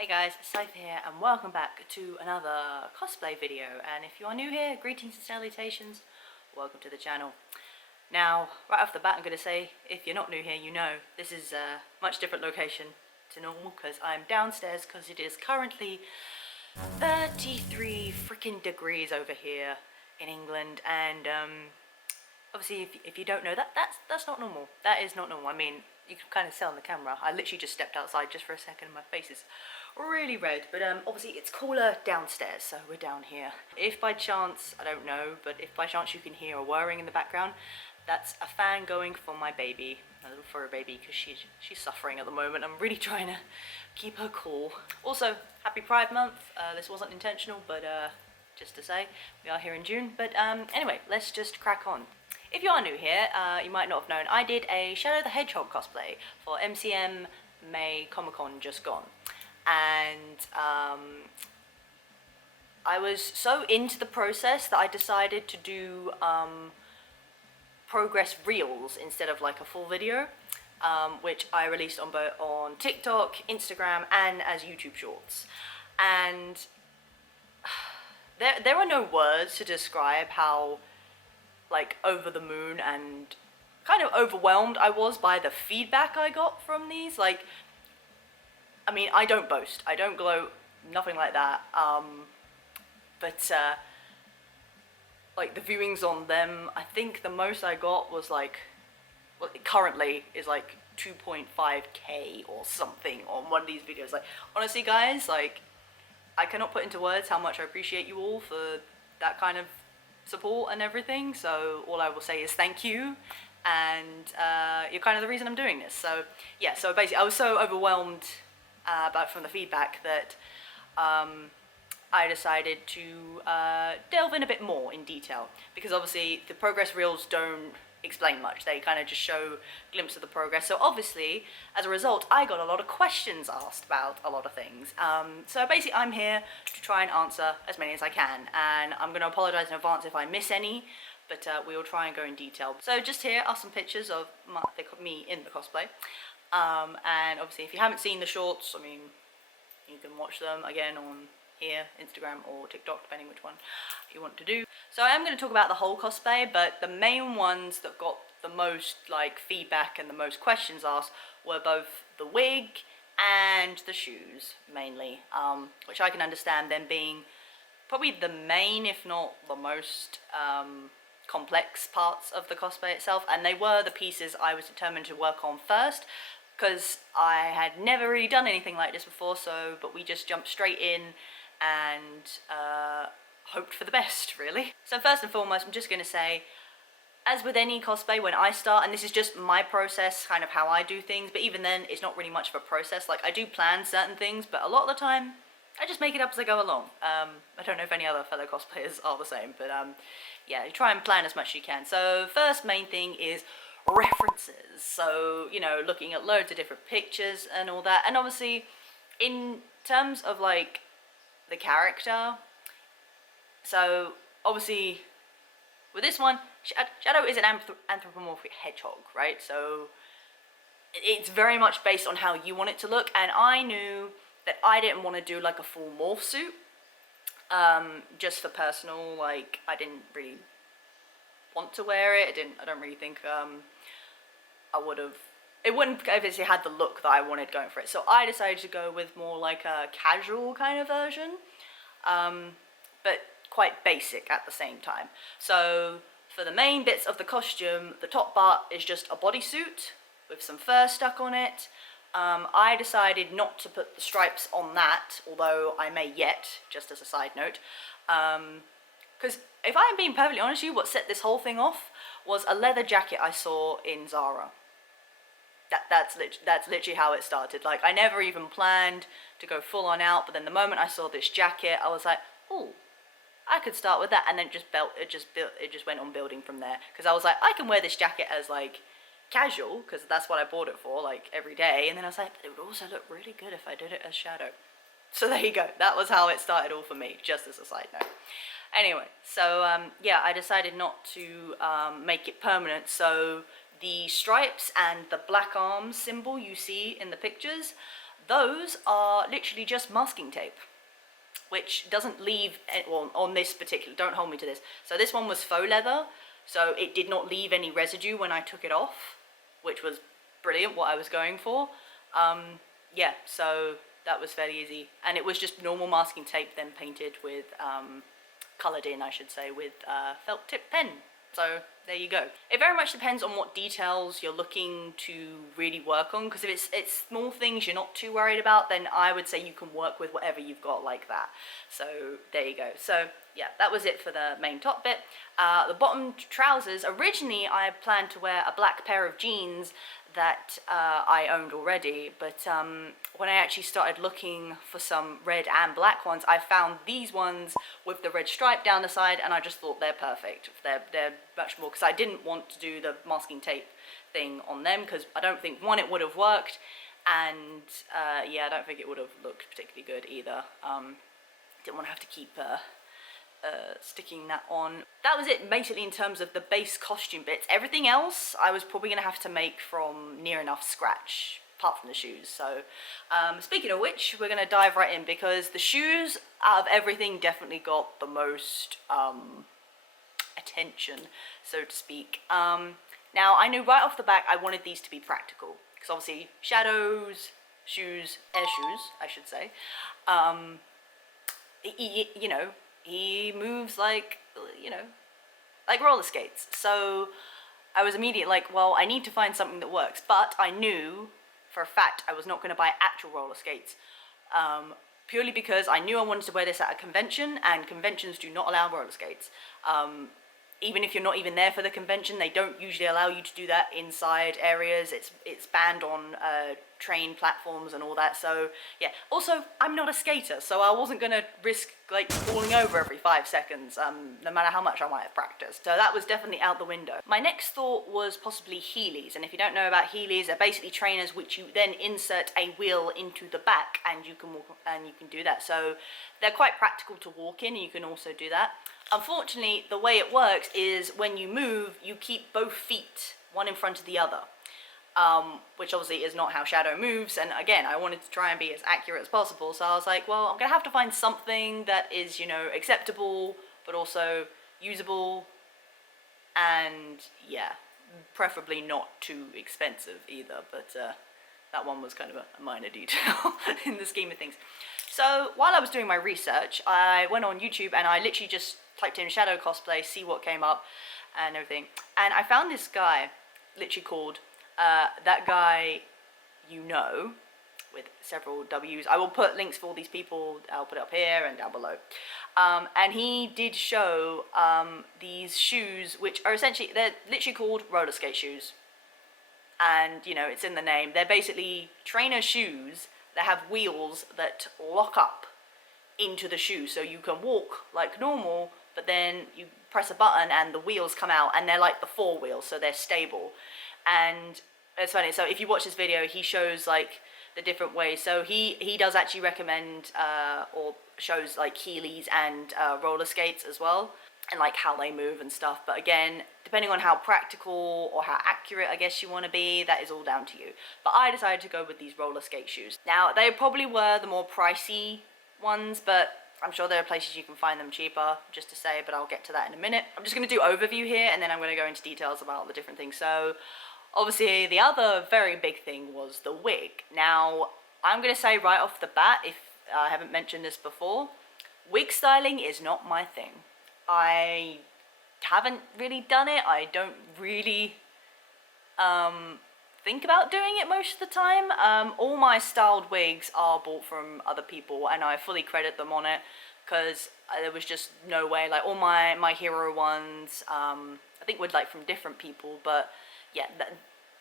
Hey guys, it's Scythe here and welcome back to another cosplay video, and if you are new here, greetings and salutations, welcome to the channel. Now, right off the bat I'm going to say, if you're not new here, you know, this is a much different location to normal because I'm downstairs because it is currently 33 freaking degrees over here in England, and obviously if you don't know, that's not normal. That is not normal. I mean, you can kind of tell on the camera. I literally just stepped outside just for a second and my face is really red, but obviously it's cooler downstairs, so we're down here. If by chance, I don't know, but if by chance you can hear a whirring in the background, that's a fan going for my baby, a little furry baby, because she's suffering at the moment. I'm really trying to keep her cool. Also, happy Pride Month. This wasn't intentional, but just to say, we are here in June. But anyway, let's just crack on. If you are new here, you might not have known, I did a Shadow the Hedgehog cosplay for MCM May Comic Con just gone. And I was so into the process that I decided to do progress reels instead of like a full video, which I released on both on TikTok, Instagram, and as YouTube Shorts. And there are no words to describe how like over the moon and kind of overwhelmed I was by the feedback I got from these. Like, I mean, I don't boast, I don't gloat, nothing like that, but like the viewings on them, I think the most I got was like, well, it currently is like 2.5k or something on one of these videos. Like, honestly guys, like, I cannot put into words how much I appreciate you all for that kind of support and everything, so all I will say is thank you, and you're kind of the reason I'm doing this. So yeah, so basically I was so overwhelmed from the feedback that I decided to delve in a bit more in detail, because obviously the progress reels don't explain much, they kind of just show a glimpse of the progress. So obviously, as a result, I got a lot of questions asked about a lot of things. So basically I'm here to try and answer as many as I can, and I'm going to apologise in advance if I miss any, but we will try and go in detail. So just here are some pictures of me in the cosplay, and obviously if you haven't seen the shorts, I mean, you can watch them again on here, Instagram or TikTok, depending which one you want to do. So I am going to talk about the whole cosplay, but the main ones that got the most like feedback and the most questions asked were both the wig and the shoes, mainly, which I can understand them being probably the main, if not the most complex parts of the cosplay itself, and they were the pieces I was determined to work on first, because I had never really done anything like this before, but we just jumped straight in and hoped for the best, really. So first and foremost, I'm just going to say, as with any cosplay, when I start, and this is just my process, kind of how I do things, but even then, it's not really much of a process. Like, I do plan certain things, but a lot of the time, I just make it up as I go along. I don't know if any other fellow cosplayers are the same, but yeah, you try and plan as much as you can. So first main thing is references. So, you know, looking at loads of different pictures and all that, and obviously, in terms of like the character, so obviously with this one, Shadow is an anthropomorphic hedgehog, right? So it's very much based on how you want it to look, and I knew that I didn't want to do like a full morph suit, just for personal, like, I didn't really want to wear it. I don't really think I would have, it wouldn't obviously had the look that I wanted going for it. So I decided to go with more like a casual kind of version, but quite basic at the same time. So for the main bits of the costume, the top part is just a bodysuit with some fur stuck on it. I decided not to put the stripes on that, although I may yet, just as a side note, because if I'm being perfectly honest with you, what set this whole thing off was a leather jacket I saw in Zara. That's literally how it started. Like, I never even planned to go full on out, but then the moment I saw this jacket, I was like, oh, I could start with that, and then it just went on building from there. Because I was like, I can wear this jacket as like casual, because that's what I bought it for, like every day. And then I was like, but it would also look really good if I did it as Shadow. So there you go. That was how it started all for me, just as a side note. Anyway, so yeah, I decided not to make it permanent. So the stripes and the black arms symbol you see in the pictures, those are literally just masking tape, which doesn't leave, well, on this particular, don't hold me to this. So this one was faux leather, so it did not leave any residue when I took it off, which was brilliant, what I was going for. Yeah, so that was fairly easy. And it was just normal masking tape, then painted with, coloured in, I should say, with felt tip pen. So there you go. It very much depends on what details you're looking to really work on, because if it's small things you're not too worried about, then I would say you can work with whatever you've got like that. So there you go. So yeah, that was it for the main top bit. The bottom trousers, originally I planned to wear a black pair of jeans that I owned already, but when I actually started looking for some red and black ones, I found these ones with the red stripe down the side, and I just thought they're perfect. They're much more, because I didn't want to do the masking tape thing on them, because I don't think, one, it would have worked, and yeah, I don't think it would have looked particularly good either. Didn't want to have to keep sticking that on. That was it basically in terms of the base costume bits. Everything else I was probably gonna have to make from near enough scratch, apart from the shoes. So speaking of which, we're gonna dive right in, because the shoes out of everything definitely got the most attention, so to speak. Now I knew right off the back I wanted these to be practical, because obviously Shadow's shoes, air shoes I should say, you know, he moves like, you know, like roller skates. So I was immediately like, well, I need to find something that works. But I knew for a fact I was not going to buy actual roller skates, purely because I knew I wanted to wear this at a convention, and conventions do not allow roller skates. Even if you're not even there for the convention, they don't usually allow you to do that inside areas. It's banned on train platforms and all that. So yeah. Also, I'm not a skater, so I wasn't gonna risk like falling over every 5 seconds, no matter how much I might have practiced. So that was definitely out the window. My next thought was possibly Heelys, and if you don't know about Heelys, they're basically trainers which you then insert a wheel into the back, and you can walk, and you can do that. So they're quite practical to walk in, and you can also do that. Unfortunately, the way it works is when you move, you keep both feet one in front of the other, which obviously is not how Shadow moves. And again, I wanted to try and be as accurate as possible, so I was like, well, I'm gonna have to find something that is, you know, acceptable but also usable, and yeah, preferably not too expensive either. But that one was kind of a minor detail in the scheme of things. So while I was doing my research, I went on YouTube and I literally just typed in Shadow cosplay, see what came up and everything. And I found this guy, literally called That Guy You Know, with several W's. I will put links for all these people, I'll put it up here and down below. And he did show these shoes, which are essentially, they're literally called roller skate shoes. And, you know, it's in the name. They're basically trainer shoes that have wheels that lock up into the shoe, so you can walk like normal, but then you press a button and the wheels come out, and they're like the 4 wheels, so they're stable. And it's funny, so if you watch this video, he shows like the different ways. So he does actually recommend or shows like Heelys and roller skates as well, and like how they move and stuff. But again, depending on how practical or how accurate I guess you want to be, that is all down to you. But I decided to go with these roller skate shoes. Now, they probably were the more pricey ones, but I'm sure there are places you can find them cheaper, just to say, but I'll get to that in a minute. I'm just going to do overview here, and then I'm going to go into details about the different things. So obviously the other very big thing was the wig. Now, I'm going to say right off the bat, if I haven't mentioned this before, wig styling is not my thing. I haven't really done it. I don't really think about doing it most of the time. All my styled wigs are bought from other people, and I fully credit them on it, because there was just no way. Like all my hero ones, I think were like from different people, but yeah,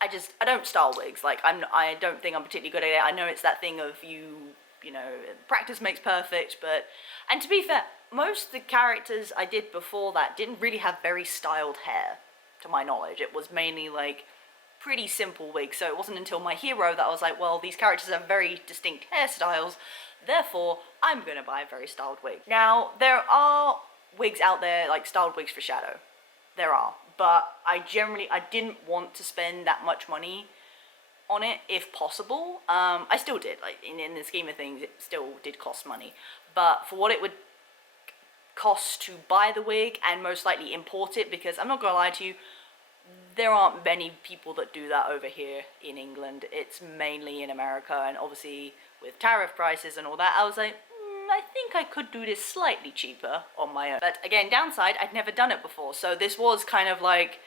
I don't style wigs. Like I don't think I'm particularly good at it. I know it's that thing of you know, practice makes perfect, but, and to be fair, most of the characters I did before that didn't really have very styled hair, to my knowledge. It was mainly like pretty simple wigs, so it wasn't until my hero that I was like, well, these characters have very distinct hairstyles, therefore I'm gonna buy a very styled wig. Now, there are wigs out there, like styled wigs for Shadow. There are, but I didn't want to spend that much money on it if possible. I still did, like in the scheme of things, it still did cost money, but for what it would cost to buy the wig and most likely import it, because I'm not gonna lie to you, there aren't many people that do that over here in England. It's mainly in America, and obviously with tariff prices and all that, I was like, I think I could do this slightly cheaper on my own. But again, downside, I'd never done it before, so this was kind of like,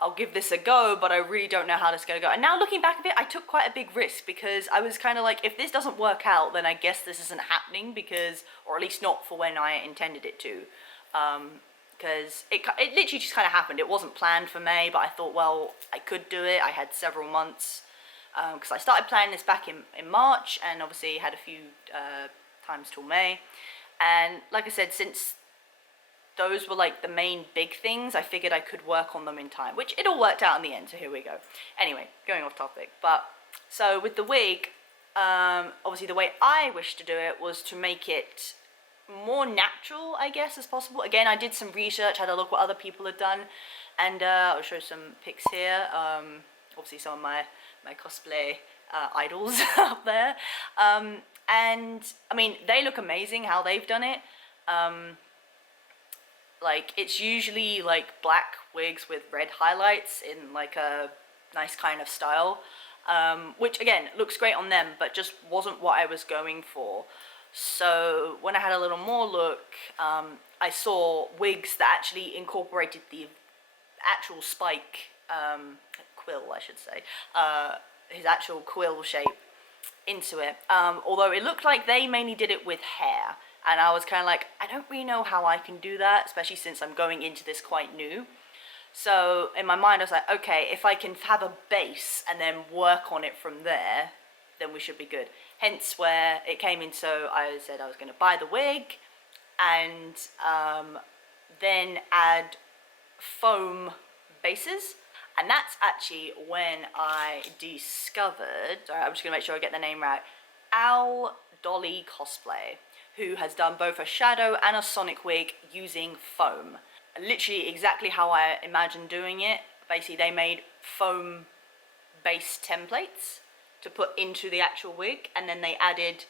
I'll give this a go, but I really don't know how this is going to go. And now looking back a bit, I took quite a big risk, because I was kind of like, if this doesn't work out, then I guess this isn't happening, because, or at least not for when I intended it to. Because it literally just kind of happened. It wasn't planned for May, but I thought, well, I could do it. I had several months, because I started planning this back in March, and obviously had a few times till May. And like I said, since those were like the main big things, I figured I could work on them in time, which it all worked out in the end, so here we go. Anyway, going off topic, but so with the wig, obviously the way I wished to do it was to make it more natural, I guess, as possible. Again, I did some research, had a look what other people had done, and I'll show some pics here. Obviously some of my cosplay idols up there, and I mean, they look amazing how they've done it. Like, it's usually like black wigs with red highlights in like a nice kind of style, which again looks great on them, but just wasn't what I was going for. So when I had a little more look, I saw wigs that actually incorporated the actual spike, quill I should say, his actual quill shape into it, although it looked like they mainly did it with hair. And I was kind of like, I don't really know how I can do that, especially since I'm going into this quite new. So in my mind, I was like, okay, if I can have a base and then work on it from there, then we should be good. Hence where it came in, so I said I was going to buy the wig and then add foam bases. And that's actually when I discovered, sorry, I'm just going to make sure I get the name right, Al Dolly Cosplay, who has done both a shadow and a Sonic wig using foam. Literally exactly how I imagined doing it. Basically, they made foam base templates to put into the actual wig, and then they added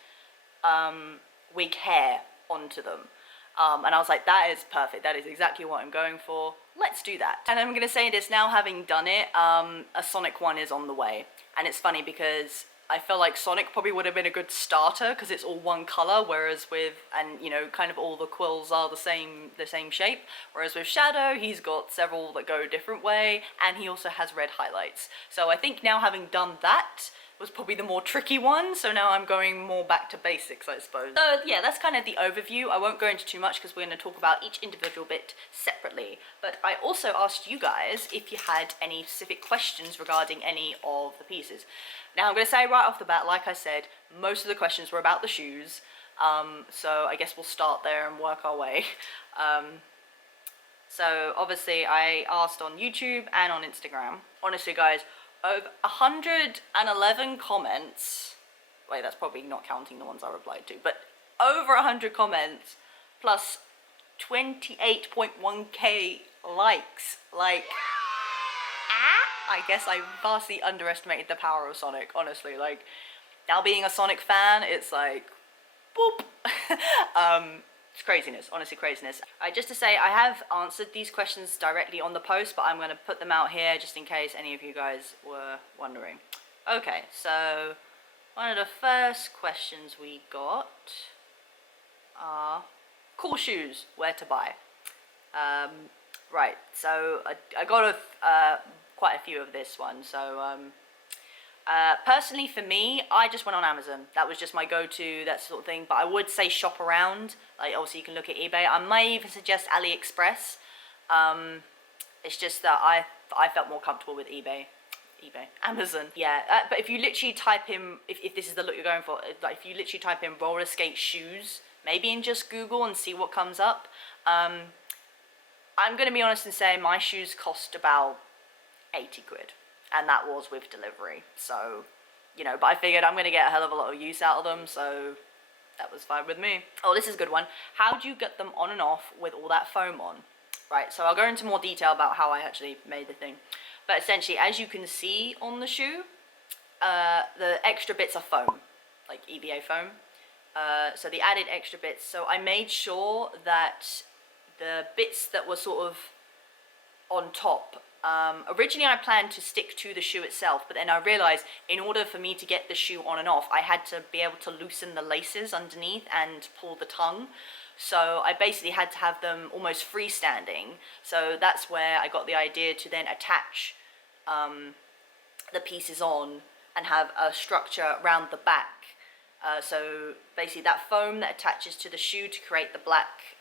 wig hair onto them. And I was like, that is perfect. That is exactly what I'm going for. Let's do that. And I'm going to say this now, having done it, a Sonic one is on the way. And it's funny because I feel like Sonic probably would have been a good starter because it's all one color, whereas with, and you know, kind of all the quills are the same shape, whereas with Shadow, he's got several that go a different way, and he also has red highlights. So I think now, having done that, was probably the more tricky one, so now I'm going more back to basics, I suppose. So yeah, that's kind of the overview. I won't go into too much because we're going to talk about each individual bit separately, but I also asked you guys if you had any specific questions regarding any of the pieces. Now I'm going to say right off the bat, like I said, most of the questions were about the shoes, so I guess we'll start there and work our way. So obviously I asked on YouTube and on Instagram. Honestly guys, over 111 comments, wait, that's probably not counting the ones I replied to, but over 100 comments plus 28.1k likes. Like, I guess I vastly underestimated the power of Sonic, honestly. Like, now being a Sonic fan, it's like, boop. It's craziness, honestly craziness. Just to say, I have answered these questions directly on the post, but I'm going to put them out here just in case any of you guys were wondering. Okay, so one of the first questions we got are cool shoes, where to buy. Right, so I got quite a few of this one, so personally for me, I just went on Amazon. That was just my go-to, that sort of thing, but I would say shop around. Like, obviously you can look at eBay. I might even suggest AliExpress. It's just that I felt more comfortable with Amazon. Yeah, but if you literally type in, if this is the look you're going for, like if you literally type in roller skate shoes, maybe in just Google and see what comes up. I'm going to be honest and say my shoes cost about 80 quid. And that was with delivery. So, you know, but I figured I'm going to get a hell of a lot of use out of them, so that was fine with me. Oh, this is a good one. How do you get them on and off with all that foam on? Right, so I'll go into more detail about how I actually made the thing. But essentially, as you can see on the shoe, the extra bits are foam, like EVA foam. So the added extra bits. So I made sure that the bits that were sort of on top, originally I planned to stick to the shoe itself, but then I realized in order for me to get the shoe on and off, I had to be able to loosen the laces underneath and pull the tongue. So I basically had to have them almost freestanding. So that's where I got the idea to then attach the pieces on and have a structure around the back. So basically that foam that attaches to the shoe to create the black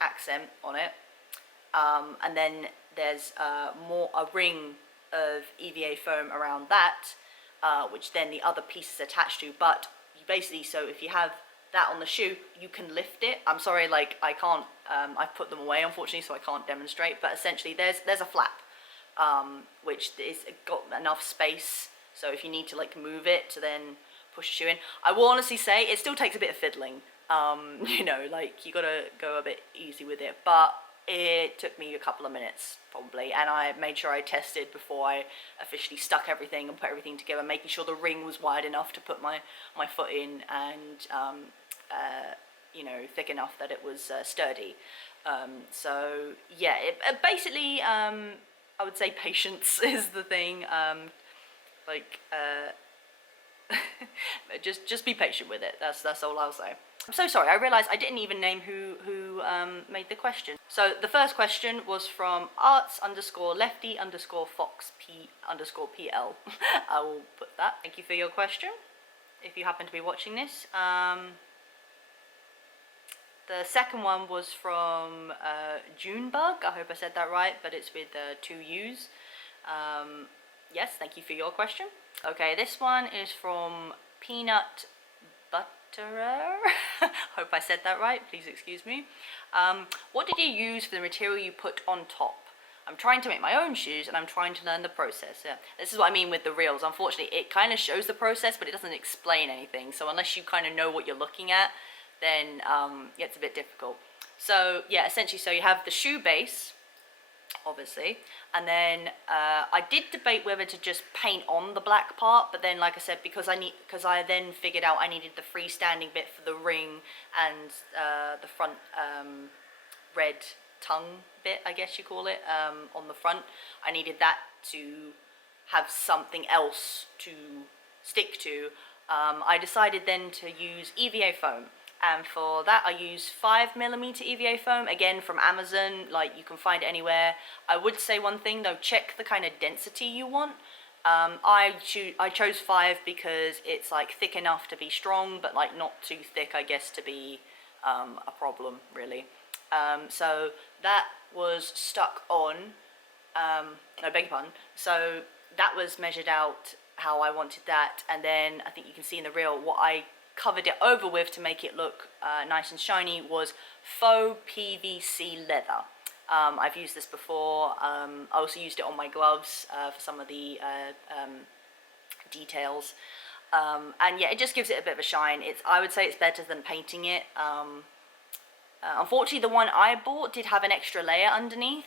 accent on it. And then there's a ring of EVA foam around that, which then the other piece is attached to. But you basically, so if you have that on the shoe, you can lift it. I'm sorry, like I can't, I've put them away unfortunately, so I can't demonstrate, but essentially there's a flap, which is got enough space, so if you need to like move it to then push the shoe in. I will honestly say it still takes a bit of fiddling, you know, like you gotta go a bit easy with it, but it took me a couple of minutes probably, and I made sure I tested before I officially stuck everything and put everything together, making sure the ring was wide enough to put my foot in, and you know, thick enough that it was sturdy. So yeah, basically I would say patience is the thing. Just be patient with it. That's all I'll say. I'm so sorry, I realised I didn't even name who made the question. So the first question was from arts_lefty_fox_p_pl. I will put that. Thank you for your question, if you happen to be watching this. The second one was from Junebug. I hope I said that right, but it's with 2 U's. Yes, thank you for your question. Okay, this one is from Peanut Butterer. Hope I said that right, please excuse me. What did you use for the material you put on top? I'm trying to make my own shoes and I'm trying to learn the process. Yeah, this is what I mean with the reels. Unfortunately, it kind of shows the process, but it doesn't explain anything. So unless you kind of know what you're looking at, then it's a bit difficult. So yeah, essentially, so you have the shoe base, obviously, and then I did debate whether to just paint on the black part, but then like I said, because I then figured out I needed the freestanding bit for the ring and the front red tongue bit, I guess you call it, on the front. I needed that to have something else to stick to. I decided then to use EVA foam. And for that, I use 5mm EVA foam, again from Amazon, like you can find it anywhere. I would say one thing though, check the kind of density you want. I chose 5 because it's like thick enough to be strong, but like not too thick, I guess, to be a problem, really. So that was stuck on, no, beg your pardon. So that was measured out how I wanted that, and then I think you can see in the reel what I covered it over with to make it look nice and shiny was faux PVC leather. I've used this before. I also used it on my gloves for some of the details. And yeah, it just gives it a bit of a shine. I would say it's better than painting it. Unfortunately, the one I bought did have an extra layer underneath,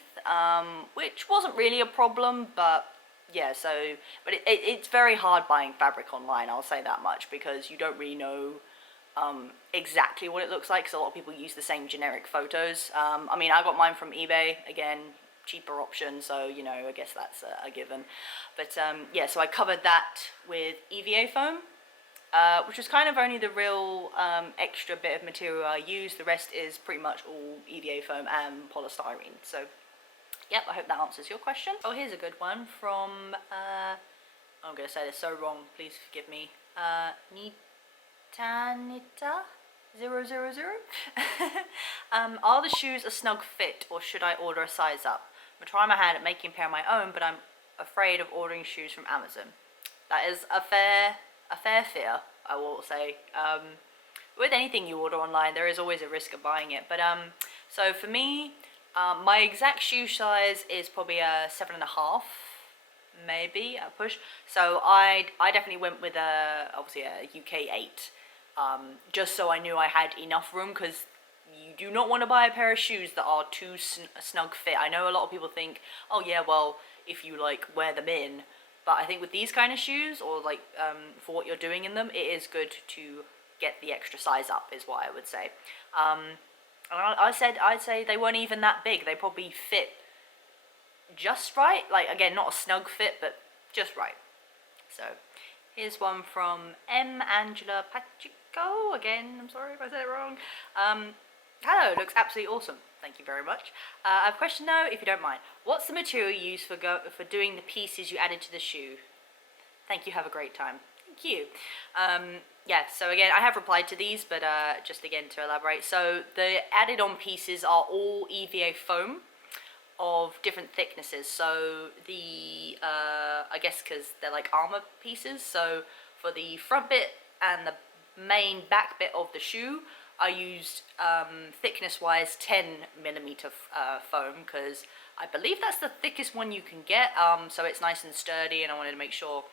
which wasn't really a problem, but yeah, so, but it's very hard buying fabric online, I'll say that much, because you don't really know exactly what it looks like, because a lot of people use the same generic photos. I mean, I got mine from eBay, again, cheaper option, so, you know, I guess that's a given. But yeah, so I covered that with EVA foam, which was kind of only the real extra bit of material I used. The rest is pretty much all EVA foam and polystyrene, so yep, I hope that answers your question. Oh, here's a good one from, I'm going to say this so wrong, please forgive me, Nitanita000. Are the shoes a snug fit, or should I order a size up? I'm trying my hand at making a pair of my own, but I'm afraid of ordering shoes from Amazon. That is a fair fear, I will say. With anything you order online, there is always a risk of buying it, but so for me, my exact shoe size is probably a 7.5, maybe a push. So I definitely went with obviously a UK 8, just so I knew I had enough room, because you do not want to buy a pair of shoes that are too snug fit. I know a lot of people think, oh yeah, well, if you like wear them in, But I think with these kind of shoes, or like for what you're doing in them, it is good to get the extra size up, is what I would say. I'd say they weren't even that big. They probably fit just right. Like, again, not a snug fit, but just right. So here's one from M. Angela Pachico. Again, I'm sorry if I said it wrong. Hello, looks absolutely awesome. Thank you very much. I have a question though, if you don't mind. What's the material you used for doing the pieces you added to the shoe? Thank you, have a great time. Thank you. Yeah, so again, I have replied to these, but just again to elaborate. So the added on pieces are all EVA foam of different thicknesses. So the, I guess because they're like armor pieces, so for the front bit and the main back bit of the shoe, I used thickness-wise 10mm foam, because I believe that's the thickest one you can get, so it's nice and sturdy, and I wanted to make sure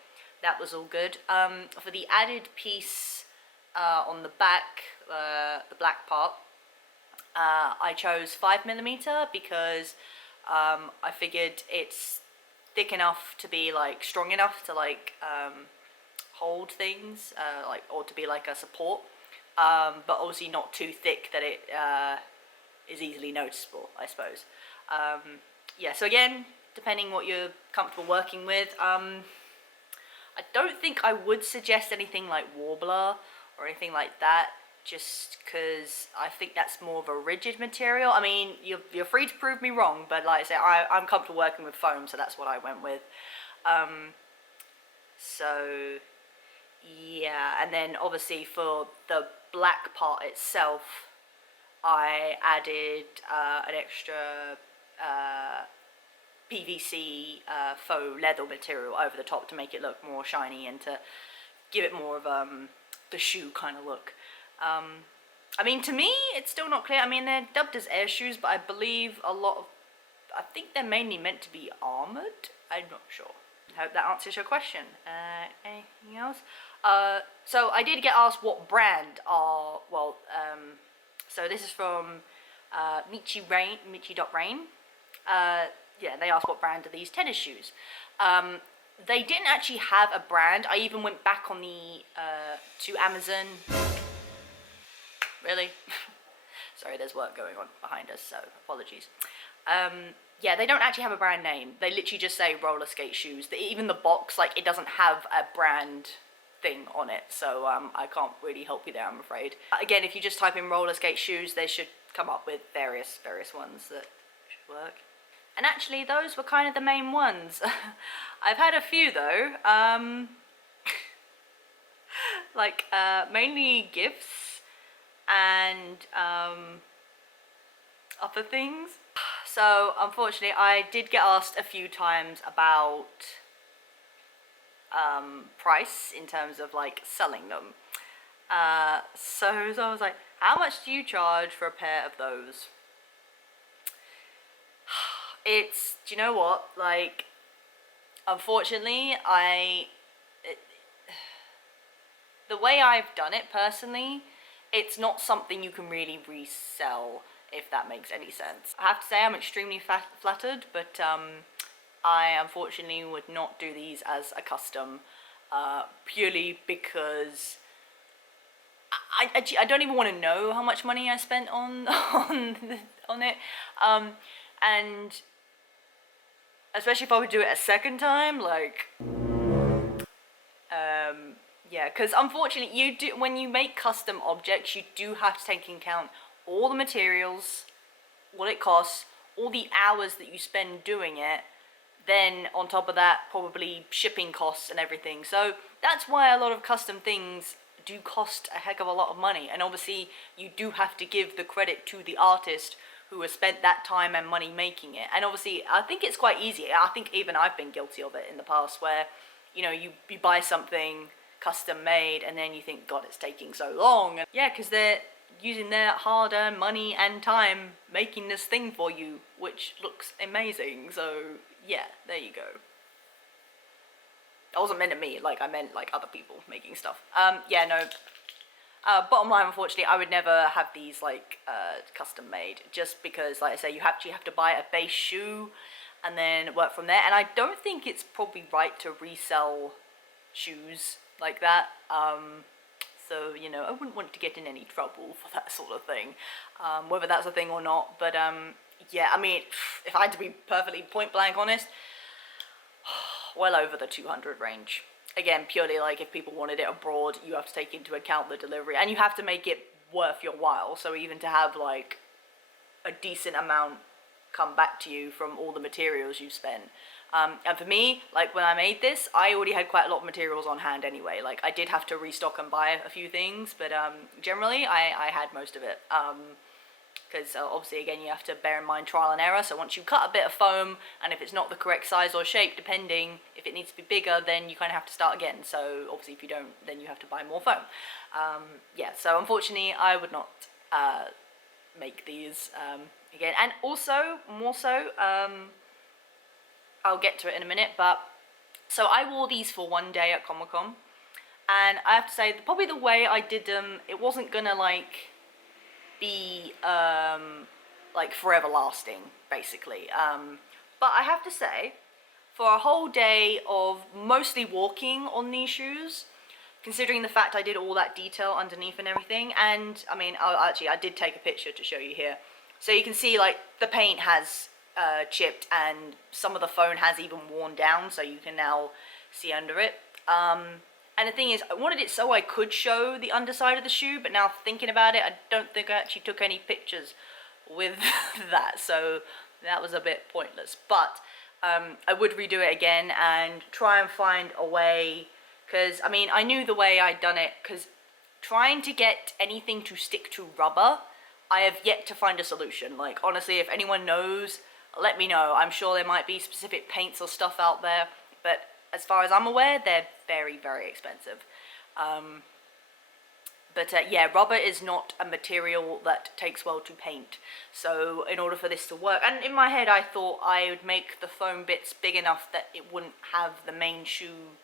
that was all good. For the added piece on the back, the black part, I chose 5mm because I figured it's thick enough to be like strong enough to like hold things, like, or to be like a support. But obviously not too thick that it is easily noticeable, I suppose. Yeah, so again, depending what you're comfortable working with, I don't think I would suggest anything like Warbler or anything like that, just because I think that's more of a rigid material. I mean, you're free to prove me wrong, but like I say, I'm comfortable working with foam, so that's what I went with. So yeah, and then obviously for the black part itself, I added an extra PVC faux leather material over the top to make it look more shiny and to give it more of the shoe kind of look. I mean, to me, it's still not clear. I mean, they're dubbed as air shoes, but I believe I think they're mainly meant to be armoured. I'm not sure. I hope that answers your question. Anything else? So I did get asked what brand are, well, so this is from Michi.Rain. Yeah, they asked what brand are these tennis shoes. They didn't actually have a brand. I even went back on the, to Amazon. Really? Sorry, there's work going on behind us, so apologies. Yeah, they don't actually have a brand name. They literally just say roller skate shoes. Even the box, like, it doesn't have a brand thing on it, so I can't really help you there, I'm afraid. Again, if you just type in roller skate shoes, they should come up with various ones that should work. And actually, those were kind of the main ones. I've had a few though, like mainly gifts and other things. So unfortunately, I did get asked a few times about price in terms of like selling them. So I was like, how much do you charge for a pair of those? It's, do you know what, like, unfortunately, the way I've done it personally, it's not something you can really resell, if that makes any sense. I have to say I'm extremely flattered, but I unfortunately would not do these as a custom, purely because I don't even want to know how much money I spent on it, and especially if I would do it a second time, like, yeah, because unfortunately when you make custom objects, you do have to take into account all the materials, what it costs, all the hours that you spend doing it, then on top of that, probably shipping costs and everything. So that's why a lot of custom things do cost a heck of a lot of money, and obviously you do have to give the credit to the artist who has spent that time and money making it. And obviously I think it's quite easy. I think even I've been guilty of it in the past, where, you know, you buy something custom made and then you think, God, it's taking so long. And yeah, because they're using their hard-earned money and time making this thing for you, which looks amazing. So yeah, there you go. That wasn't meant to me, like, I meant like other people making stuff. Yeah, no. Bottom line, unfortunately, I would never have these like custom made, just because, like I say, you actually have to buy a base shoe, and then work from there. And I don't think it's probably right to resell shoes like that. So, you know, I wouldn't want to get in any trouble for that sort of thing, whether that's a thing or not. But yeah, I mean, if I had to be perfectly point blank honest, well over the 200 range. Again, purely like if people wanted it abroad, you have to take into account the delivery, and you have to make it worth your while. So even to have like a decent amount come back to you from all the materials you spent. And for me, like when I made this, I already had quite a lot of materials on hand anyway. Like I did have to restock and buy a few things, but generally I had most of it. Because obviously, again, you have to bear in mind trial and error. So once you cut a bit of foam, and if it's not the correct size or shape, depending, if it needs to be bigger, then you kind of have to start again. So obviously, if you don't, then you have to buy more foam. Yeah, so unfortunately, I would not make these again. And also, more so, I'll get to it in a minute, but so I wore these for one day at Comic-Con, and I have to say, probably the way I did them, it wasn't gonna like be like forever lasting, basically. But I have to say, for a whole day of mostly walking on these shoes, considering the fact I did all that detail underneath and everything, and I mean, I did take a picture to show you here, so you can see like the paint has chipped, and some of the foam has even worn down, so you can now see under it. And the thing is, I wanted it so I could show the underside of the shoe, but now thinking about it, I don't think I actually took any pictures with that, so that was a bit pointless. But I would redo it again and try and find a way, because I mean, I knew the way I'd done it, because trying to get anything to stick to rubber, I have yet to find a solution. Like, honestly, if anyone knows, let me know. I'm sure there might be specific paints or stuff out there, but as far as I'm aware, they're very, very expensive. But yeah, rubber is not a material that takes well to paint. So in order for this to work, and in my head I thought I would make the foam bits big enough that it wouldn't have the main shoe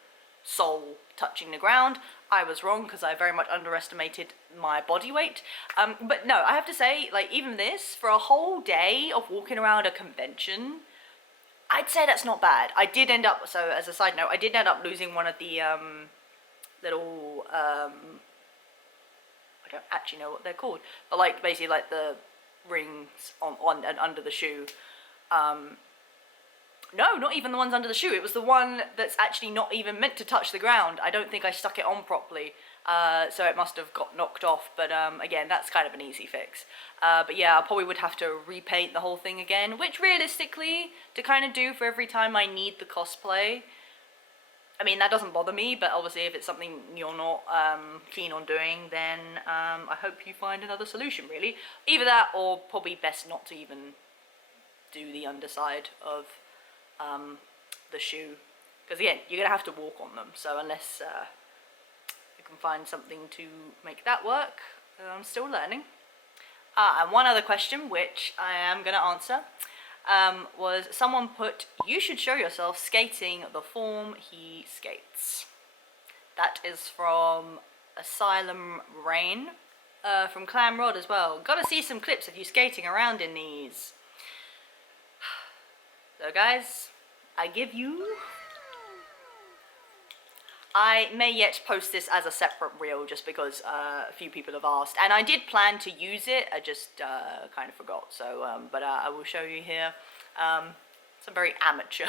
sole touching the ground. I was wrong, because I very much underestimated my body weight. But no, I have to say, like, even this, for a whole day of walking around a convention, I'd say that's not bad. I did end up, so as a side note, I did end up losing one of the little, I don't actually know what they're called, but like basically like the rings on and under the shoe. No, not even the ones under the shoe. It was the one that's actually not even meant to touch the ground. I don't think I stuck it on properly, so it must have got knocked off. But again, that's kind of an easy fix. But yeah, I probably would have to repaint the whole thing again, which realistically, to kind of do for every time I need the cosplay, I mean, that doesn't bother me, but obviously if it's something you're not keen on doing, then I hope you find another solution, really. Either that, or probably best not to even do the underside of the shoe, because again, you're gonna have to walk on them, so unless you can find something to make that work, I'm still learning. And one other question, which I am gonna answer, was someone put, you should show yourself skating the form he skates. That is from Asylum Rain, from Clam Rod as well. Gotta see some clips of you skating around in these. So guys, I give you... I may yet post this as a separate reel just because a few people have asked. And I did plan to use it, I just kind of forgot. So, but I will show you here. Some very amateur.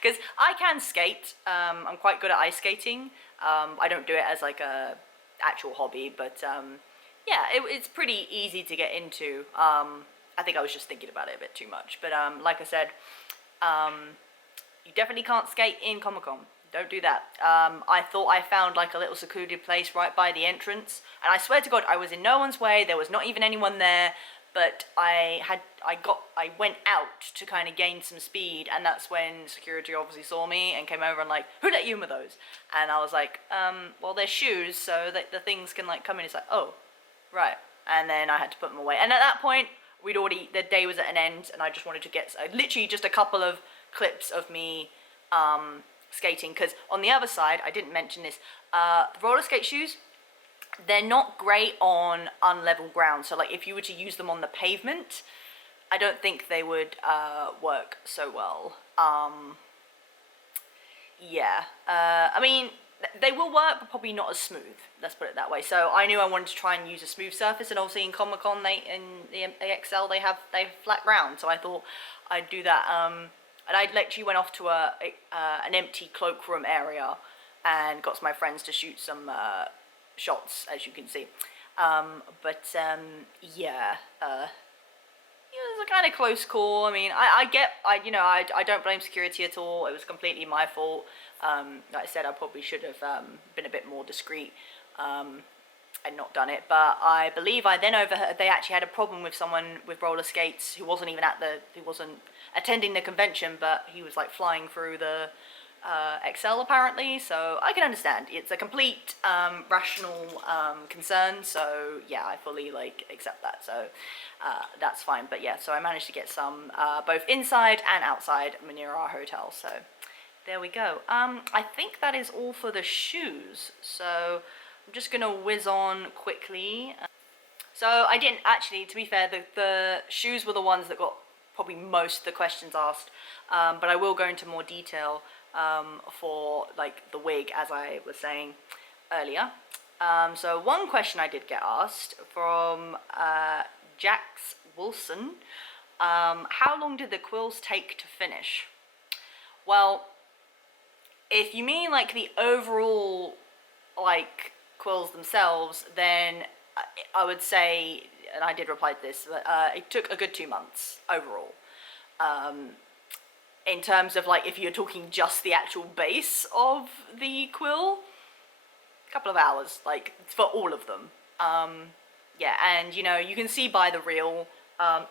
Because I can skate, I'm quite good at ice skating. I don't do it as like a actual hobby, but yeah, it's pretty easy to get into. I think I was just thinking about it a bit too much, but like I said, you definitely can't skate in Comic-Con. Don't do that. I thought I found like a little secluded place right by the entrance, and I swear to God, I was in no one's way. There was not even anyone there, but I went out to kind of gain some speed, and that's when security obviously saw me and came over and like, who let you in with those? And I was like, well, they're shoes, so that the things can like come in. It's like, oh, right. And then I had to put them away. And at that point, the day was at an end, and I just wanted to get literally just a couple of clips of me skating, because on the other side, I didn't mention this, the roller skate shoes, they're not great on unlevel ground. So like if you were to use them on the pavement, I don't think they would work so well. Yeah, I mean, they will work, but probably not as smooth. Let's put it that way. So I knew I wanted to try and use a smooth surface, and obviously in Comic Con, in the AXL, they have flat ground. So I thought I'd do that. And I literally went off to an empty cloakroom area, and got my friends to shoot some shots, as you can see. Yeah. It was a kind of close call. I mean, I don't blame security at all. It was completely my fault. Like I said, I probably should have been a bit more discreet and not done it. But I believe I then overheard they actually had a problem with someone with roller skates who wasn't attending the convention, but he was like flying through the Excel apparently. So I can understand. It's a complete rational concern. So yeah, I fully accept that. So that's fine. But yeah, so I managed to get some both inside and outside near our hotel. So there we go. I think that is all for the shoes. So I'm just gonna whiz on quickly. So I didn't actually, to be fair, the shoes were the ones that got probably most of the questions asked. But I will go into more detail for the wig, as I was saying earlier. So one question I did get asked from Jax Wilson, how long did the quills take to finish? Well, if you mean the overall quills themselves, then I would say, and I did reply to this, but it took a good 2 months overall. In terms of if you're talking just the actual base of the quill, a couple of hours, for all of them. Yeah, and you can see by the reel,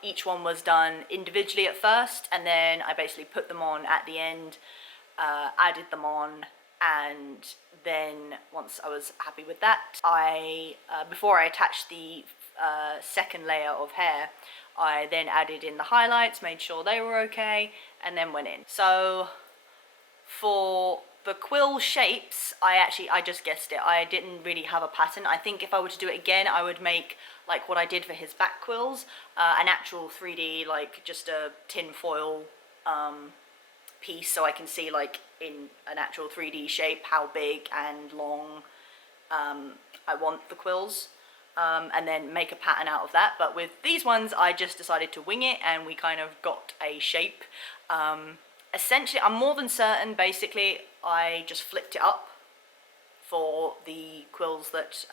each one was done individually at first, and then I basically put them on at the end, added them on, and then once I was happy with that, before I attached the second layer of hair, I then added in the highlights, made sure they were okay, and then went in. So for the quill shapes, I just guessed it. I didn't really have a pattern. I think if I were to do it again, I would make what I did for his back quills, an actual 3D, just a tin foil piece, so I can see in an actual 3D shape how big and long I want the quills. And then make a pattern out of that. But with these ones, I just decided to wing it, and we kind of got a shape. Essentially, I'm more than certain, basically, I just flipped it up for the quills that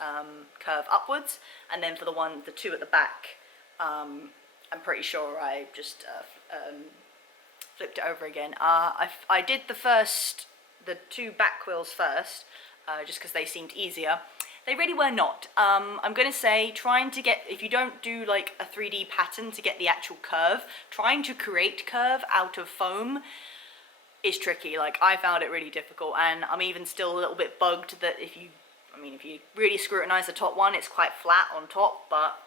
curve upwards, and then for the two at the back, I'm pretty sure I just flipped it over again. I did the two back quills first, just because they seemed easier. They really were not. I'm going to say trying to get, if you don't do a 3D pattern to get the actual curve, trying to create curve out of foam is tricky. I found it really difficult, and I'm even still a little bit bugged that if you really scrutinize the top one, it's quite flat on top, but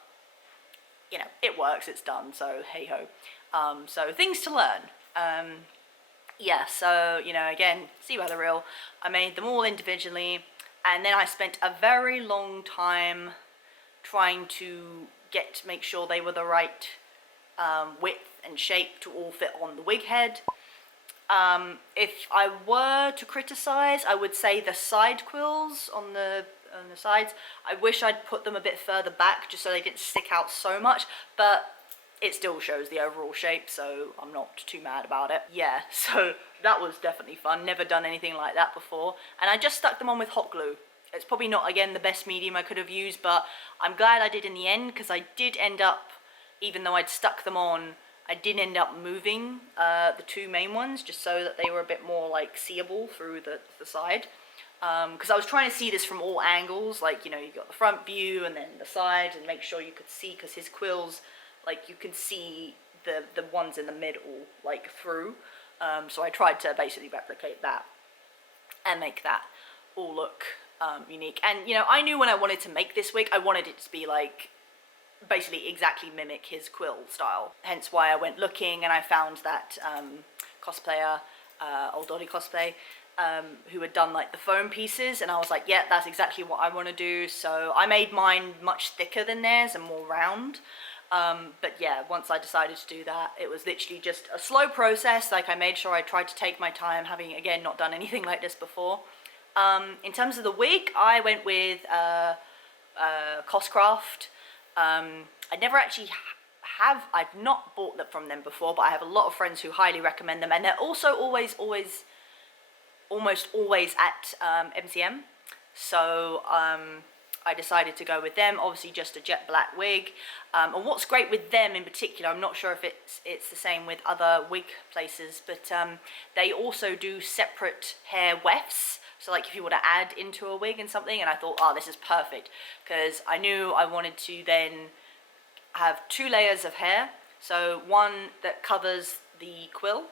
it works, it's done, so hey ho. So things to learn. Yeah, so, again, see by the reel, I made them all individually. And then I spent a very long time trying to make sure they were the right width and shape to all fit on the wig head. If I were to criticize, I would say the side quills on the sides, I wish I'd put them a bit further back just so they didn't stick out so much, but it still shows the overall shape, so I'm not too mad about it. Yeah, so that was definitely fun. Never done anything like that before. And I just stuck them on with hot glue. It's probably not, again, the best medium I could have used, but I'm glad I did in the end, because I did end up, even though I'd stuck them on, I did end up moving the two main ones, just so that they were a bit more, seeable through the side. Because I was trying to see this from all angles, you've got the front view and then the side, and make sure you could see, because his quills, you can see the ones in the middle, through. So I tried to basically replicate that and make that all look unique. And, I knew when I wanted to make this wig, I wanted it to be, basically exactly mimic his quill style. Hence why I went looking, and I found that cosplayer, Old Dolly Cosplay, who had done, the foam pieces, and I was like, yeah, that's exactly what I want to do. So I made mine much thicker than theirs and more round. But yeah, once I decided to do that, it was literally just a slow process. Like, I made sure I tried to take my time, having, again, not done anything like this before. In terms of the wig, I went with Coscraft. I never actually I've not bought them from them before, but I have a lot of friends who highly recommend them, and they're also almost always at MCM. So I decided to go with them. Obviously, just a jet black wig. And what's great with them in particular, I'm not sure if it's the same with other wig places, but they also do separate hair wefts. So like if you were to add into a wig and something, and I thought, oh, this is perfect, because I knew I wanted to then have 2 layers of hair. So one that covers the quill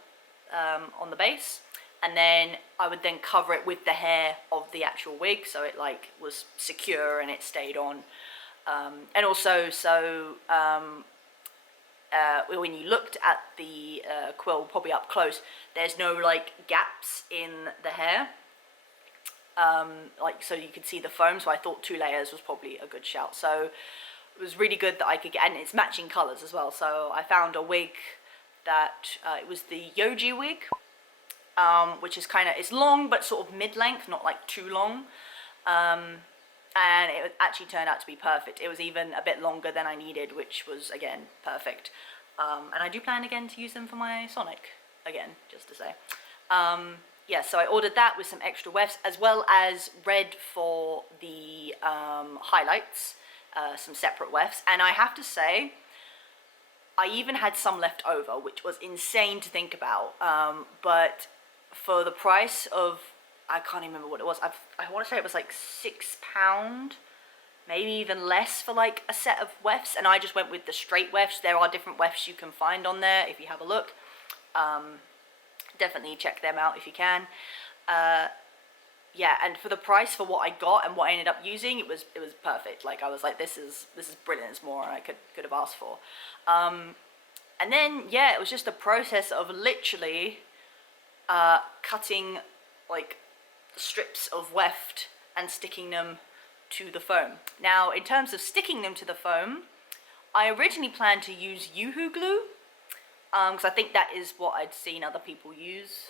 on the base, and then I would then cover it with the hair of the actual wig, so it like was secure and it stayed on. And also, so when you looked at the quill, probably up close, there's no like gaps in the hair. Like, so you could see the foam, so I thought 2 layers was probably a good shout. So it was really good that I could get, and it's matching colours as well. So I found a wig that, it was the Yoji wig, which is kind of, it's long but sort of mid-length, not like too long. And it actually turned out to be perfect. It was even a bit longer than I needed, which was, again, perfect. And I do plan again to use them for my Sonic, again, just to say. Yeah, so I ordered that with some extra wefts, as well as red for the highlights, some separate wefts. And I have to say, I even had some left over, which was insane to think about. But for the price of, I can't even remember what it was. I want to say it was like £6, maybe even less for like a set of wefts. And I just went with the straight wefts. There are different wefts you can find on there if you have a look. Definitely check them out if you can. Yeah, and for the price for what I got and what I ended up using, it was perfect. Like, I was like, this is brilliant. It's more than I could have asked for. And then yeah, it was just a process of literally cutting like strips of weft and sticking them to the foam. Now, in terms of sticking them to the foam, I originally planned to use Yoo-hoo glue, because I think that is what I'd seen other people use,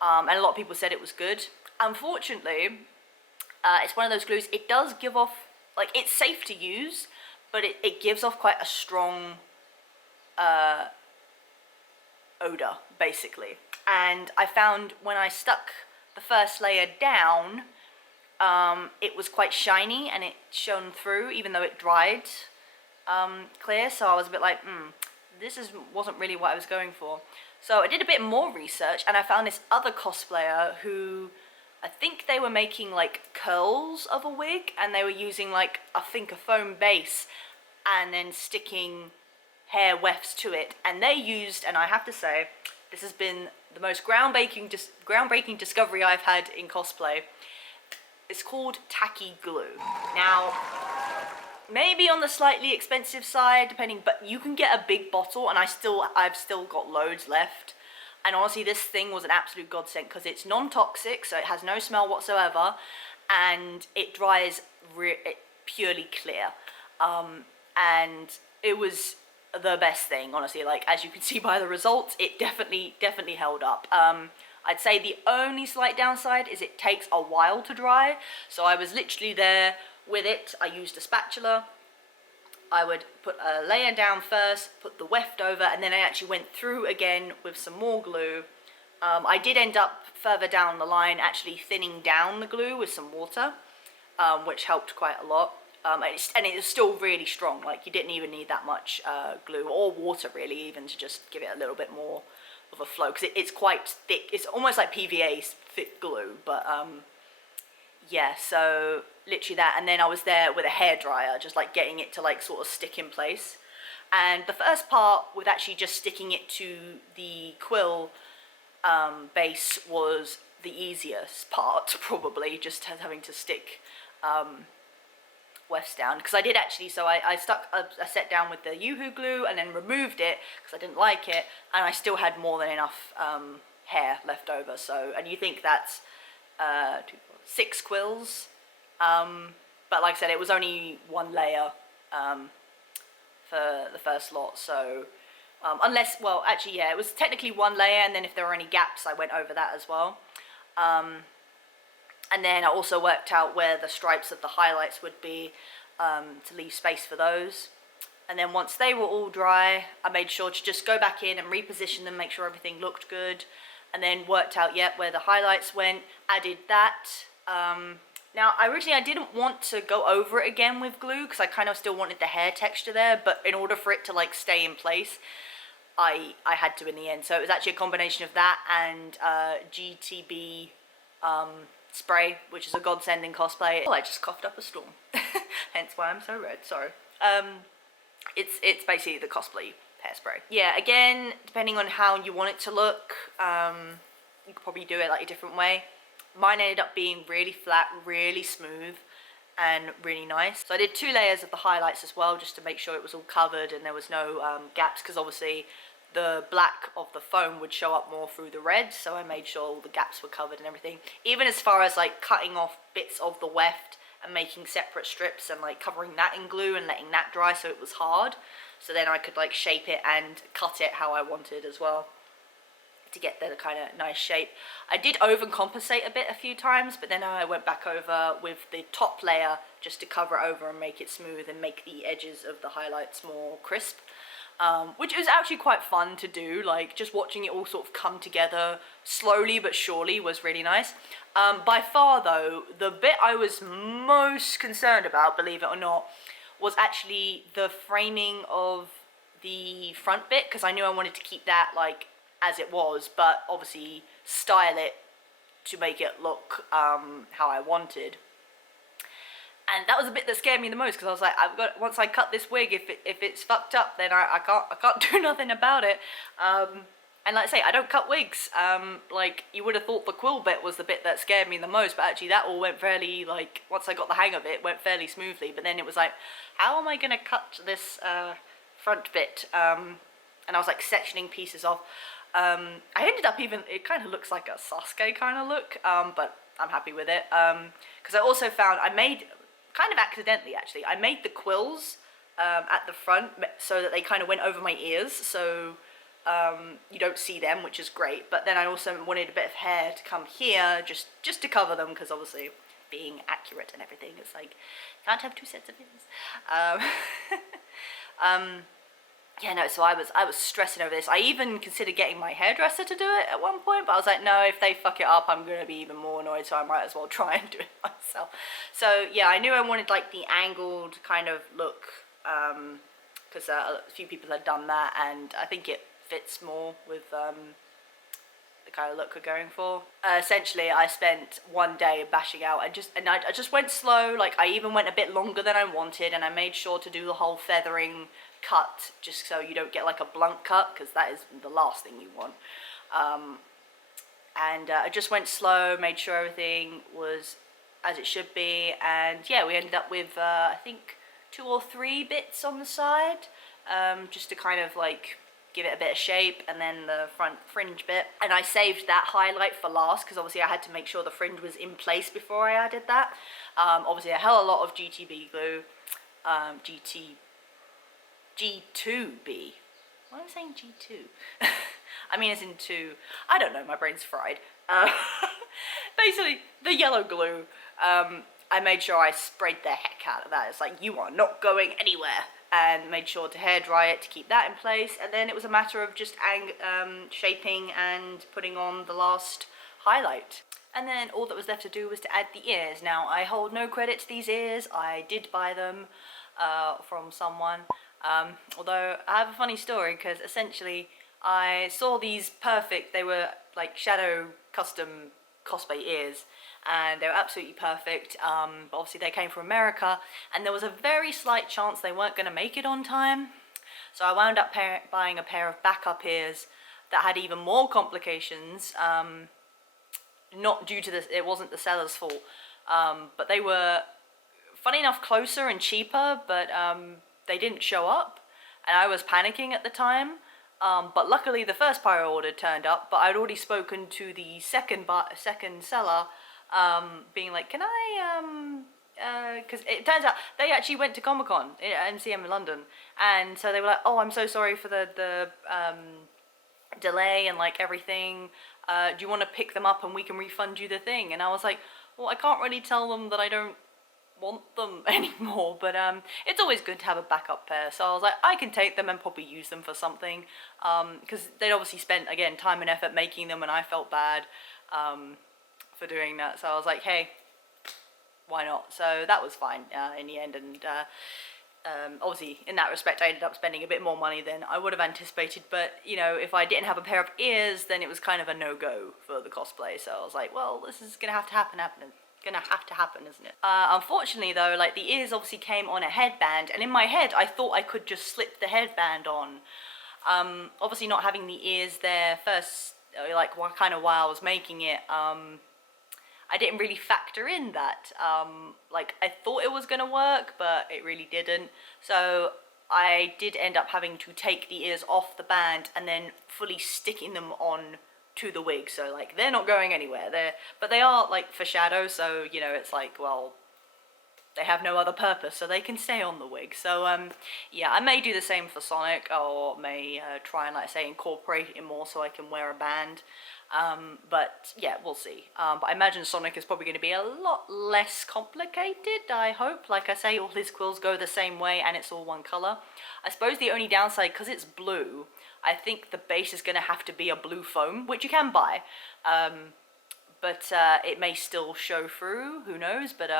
and a lot of people said it was good. Unfortunately, it's one of those glues, it does give off, like, it's safe to use, but it gives off quite a strong odor, basically. And I found when I stuck the first layer down, it was quite shiny and it shone through, even though it dried clear. So I was a bit like, this wasn't really what I was going for. So I did a bit more research, and I found this other cosplayer who, I think they were making like curls of a wig, and they were using like, I think, a foam base and then sticking hair wefts to it. And they used, and I have to say, this has been the most groundbreaking discovery I've had in cosplay. It's called tacky glue. Now, maybe on the slightly expensive side, depending, but you can get a big bottle, and I've still got loads left. And honestly, this thing was an absolute godsend, because it's non-toxic, so it has no smell whatsoever, and it dries purely clear. And it was the best thing, honestly. Like, as you can see by the results, it definitely held up. I'd say the only slight downside is it takes a while to dry. So I was literally there with it. I used a spatula. I would put a layer down first, put the weft over, and then I actually went through again with some more glue. I did end up further down the line actually thinning down the glue with some water, which helped quite a lot. And it was still really strong. Like, you didn't even need that much glue or water, really, even to just give it a little bit more of a flow, because it's quite thick. It's almost like PVA thick glue, but yeah, so literally that. And then I was there with a hairdryer, just like getting it to like sort of stick in place. And the first part with actually just sticking it to the quill base was the easiest part, probably, just having to stick wefts down, because I did actually, so I stuck a set down with the Yoo-hoo glue and then removed it because I didn't like it, and I still had more than enough hair left over. So, and you think that's 6 quills, but like I said, it was only 1 layer for the first lot. So unless, well, actually, yeah, it was technically one layer, and then if there were any gaps, I went over that as well. And then I also worked out where the stripes of the highlights would be, to leave space for those. And then once they were all dry, I made sure to just go back in and reposition them, make sure everything looked good, and then worked out, where the highlights went, added that. Now, originally I didn't want to go over it again with glue, because I kind of still wanted the hair texture there, but in order for it to like stay in place, I had to in the end. So it was actually a combination of that and GTB spray, which is a godsend in cosplay. Oh, I just coughed up a storm. Hence why I'm so red, sorry. It's basically the cosplay hairspray. Yeah, again, depending on how you want it to look, you could probably do it like a different way. Mine ended up being really flat, really smooth, and really nice. So I did 2 layers of the highlights as well, just to make sure it was all covered and there was no gaps, because obviously the black of the foam would show up more through the red, so I made sure all the gaps were covered and everything. Even as far as like cutting off bits of the weft and making separate strips and like covering that in glue and letting that dry so it was hard, so then I could like shape it and cut it how I wanted as well to get the kind of nice shape. I did overcompensate a bit a few times, but then I went back over with the top layer just to cover it over and make it smooth and make the edges of the highlights more crisp. Which was actually quite fun to do, like just watching it all sort of come together slowly but surely was really nice. By far though, the bit I was most concerned about, believe it or not, was actually the framing of the front bit, because I knew I wanted to keep that like as it was, but obviously style it to make it look how I wanted. And that was a bit that scared me the most, because I was like, once I cut this wig, if it's fucked up, then I can't do nothing about it. And like I say, I don't cut wigs. Like, you would have thought the quill bit was the bit that scared me the most, but actually that all went fairly, like, once I got the hang of it, went fairly smoothly. But then it was like, how am I gonna cut this front bit? And I was like sectioning pieces off. I ended up it kind of looks like a Sasuke kind of look, but I'm happy with it. Because I also found, kind of accidentally actually, I made the quills at the front so that they kind of went over my ears, so you don't see them, which is great. But then I also wanted a bit of hair to come here, just to cover them, because obviously being accurate and everything, it's like, can't have 2 sets of ears. Yeah, no, so I was stressing over this. I even considered getting my hairdresser to do it at one point, but I was like, no, if they fuck it up, I'm going to be even more annoyed, so I might as well try and do it myself. So, yeah, I knew I wanted, like, the angled kind of look, because a few people had done that, and I think it fits more with the kind of look we're going for. Essentially, I spent one day bashing out, and I just went slow. Like, I even went a bit longer than I wanted, and I made sure to do the whole feathering cut, just so you don't get like a blunt cut, because that is the last thing you want. I just went slow, made sure everything was as it should be, and yeah, we ended up with I think 2 or 3 bits on the side, just to kind of like give it a bit of shape, and then the front fringe bit. And I saved that highlight for last, because obviously I had to make sure the fringe was in place before I added that. Obviously a hell of a lot of GTB glue, G2B. Why am I saying G2? I mean, as in 2. I don't know, my brain's fried. Basically, the yellow glue, I made sure I sprayed the heck out of that. It's like, you are not going anywhere. And made sure to hair dry it to keep that in place. And then it was a matter of just shaping and putting on the last highlight. And then all that was left to do was to add the ears. Now, I hold no credit to these ears. I did buy them from someone. Although I have a funny story, because essentially I saw these perfect, they were like shadow custom cosplay ears, and they were absolutely perfect, but obviously they came from America, and there was a very slight chance they weren't going to make it on time, so I wound up buying a pair of backup ears that had even more complications, not due to this, it wasn't the seller's fault, but they were, funny enough, closer and cheaper, but they didn't show up, and I was panicking at the time, but luckily the first pair I ordered turned up, but I'd already spoken to the second seller, being like, can I because it turns out they actually went to Comic-Con at MCM in London, and so they were like, oh, I'm so sorry for the delay and like everything. Do you want to pick them up and we can refund you the thing? And I was like, well, I can't really tell them that I don't want them anymore, but it's always good to have a backup pair. So I was like, I can take them and probably use them for something, because they'd obviously spent, again, time and effort making them, and I felt bad for doing that. So I was like, hey, why not? So that was fine in the end, and obviously in that respect I ended up spending a bit more money than I would have anticipated, but you know, if I didn't have a pair of ears, then it was kind of a no-go for the cosplay. So I was like, well, this is gonna have to happen, isn't it? Unfortunately though, like, the ears obviously came on a headband, and in my head I thought I could just slip the headband on. Obviously not having the ears there first, like kind of while I was making it, I didn't really factor in that. Like, I thought it was gonna work, but it really didn't. So I did end up having to take the ears off the band and then fully sticking them on to the wig. So like, they're not going anywhere. But they are like for shadow, so you know, it's like, well, they have no other purpose, so they can stay on the wig. So yeah, I may do the same for Sonic, or may try and, like I say, incorporate it more so I can wear a band. But yeah, we'll see. But I imagine Sonic is probably going to be a lot less complicated, I hope. Like I say, all his quills go the same way and it's all one colour. I suppose the only downside, because it's blue, I think the base is going to have to be a blue foam, which you can buy. But it may still show through, who knows, but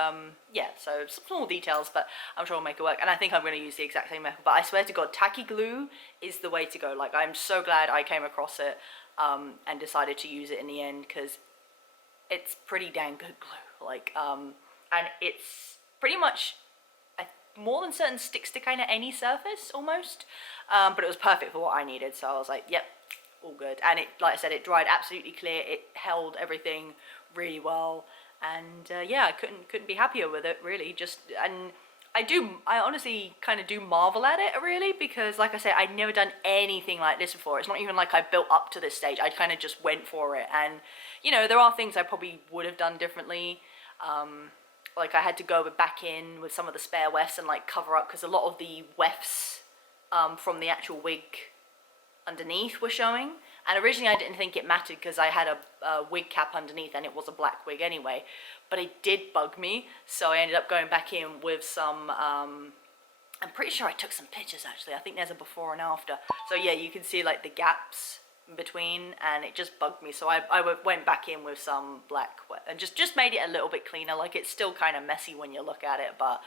yeah, so some small details, but I'm sure I'll make it work, and I think I'm going to use the exact same method, but I swear to God, tacky glue is the way to go. Like, I'm so glad I came across it, and decided to use it in the end, because it's pretty dang good glue, like, and it's pretty much more than certain sticks to kind of any surface, almost, but it was perfect for what I needed, so I was like, yep, all good. And it, like I said, it dried absolutely clear. It held everything really well, and yeah, I couldn't be happier with it, really. Just, and I honestly kind of do marvel at it, really, because like I said, I'd never done anything like this before. It's not even like I built up to this stage. I kind of just went for it, and you know, there are things I probably would have done differently. Like, I had to go back in with some of the spare wefts and like cover up, because a lot of the wefts from the actual wig underneath were showing, and originally I didn't think it mattered because I had a wig cap underneath and it was a black wig anyway, but it did bug me, so I ended up going back in with some I'm pretty sure I took some pictures, actually. I think there's a before and after, so yeah, you can see like the gaps in between, and it just bugged me, so I went back in with some black and just made it a little bit cleaner. Like, it's still kind of messy when you look at it, but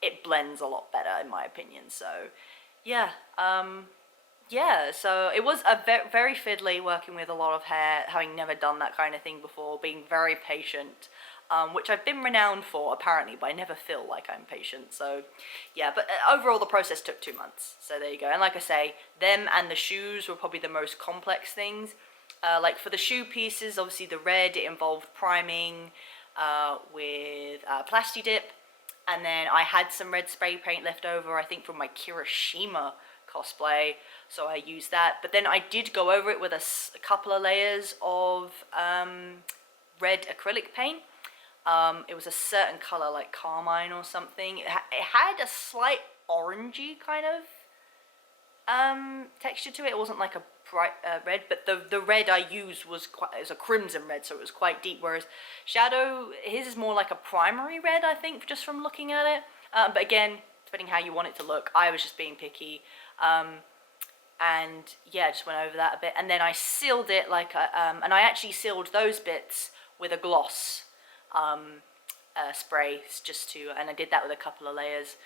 it blends a lot better in my opinion. So yeah, yeah, so it was a very fiddly, working with a lot of hair, having never done that kind of thing before, being very patient, which I've been renowned for, apparently, but I never feel like I'm patient, so yeah, but overall the process took 2 months, so there you go. And like I say, them and the shoes were probably the most complex things. Like, for the shoe pieces, obviously the red, it involved priming with Plasti Dip, and then I had some red spray paint left over, I think from my Kirishima cosplay, so I used that. But then I did go over it with a couple of layers of red acrylic paint. It was a certain color, like carmine or something. It had a slight orangey kind of texture to it. It wasn't like a bright red, but the red I used was a crimson red, so it was quite deep, whereas Shadow, his is more like a primary red, I think, just from looking at it. But again, depending how you want it to look, I was just being picky. And yeah, I just went over that a bit, and then I sealed it like and I actually sealed those bits with a gloss spray, and I did that with a couple of layers.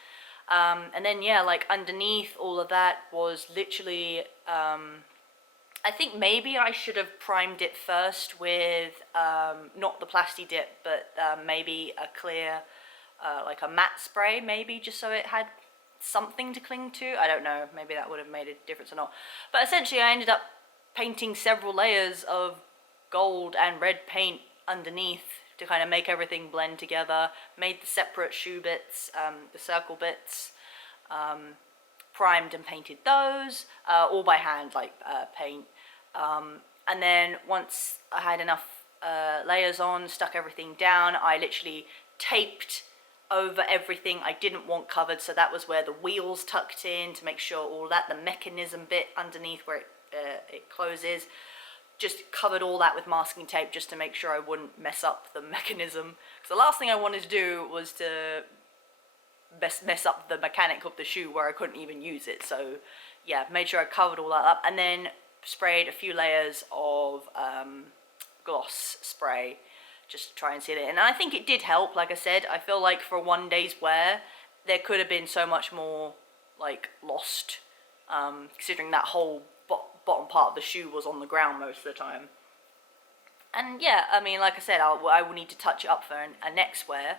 And then yeah, like, underneath all of that was literally, I think maybe I should have primed it first with not the Plasti Dip, but maybe a clear, like a matte spray, maybe, just so it had something to cling to. I don't know, maybe that would have made a difference or not. But essentially I ended up painting several layers of gold and red paint underneath to kind of make everything blend together. Made the separate shoe bits, the circle bits, primed and painted those, all by hand, like paint. And then once I had enough layers on, stuck everything down, I literally taped over everything I didn't want covered, so that was where the wheels tucked in to make sure all that, the mechanism bit underneath where it closes, just covered all that with masking tape just to make sure I wouldn't mess up the mechanism, because the last thing I wanted to do was to mess up the mechanic of the shoe where I couldn't even use it. So yeah, made sure I covered all that up, and then sprayed a few layers of gloss spray just to try and seal it. And I think it did help. Like I said, I feel like for one day's wear, there could have been so much more like lost, considering that whole bottom part of the shoe was on the ground most of the time. And yeah, I mean, like I said, I will need to touch it up for a next wear,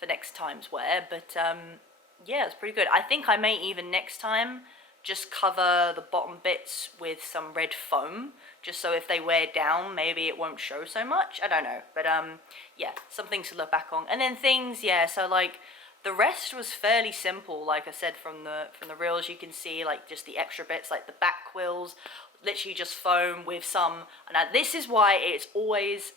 for next time's wear, but yeah, it's pretty good. I think I may even next time just cover the bottom bits with some red foam, just so if they wear down, maybe it won't show so much. I don't know, but yeah, some things to look back on. And then things, yeah, so like the rest was fairly simple. Like I said, from the reels, you can see like just the extra bits, like the back quills, literally just foam with some. And this is why it's always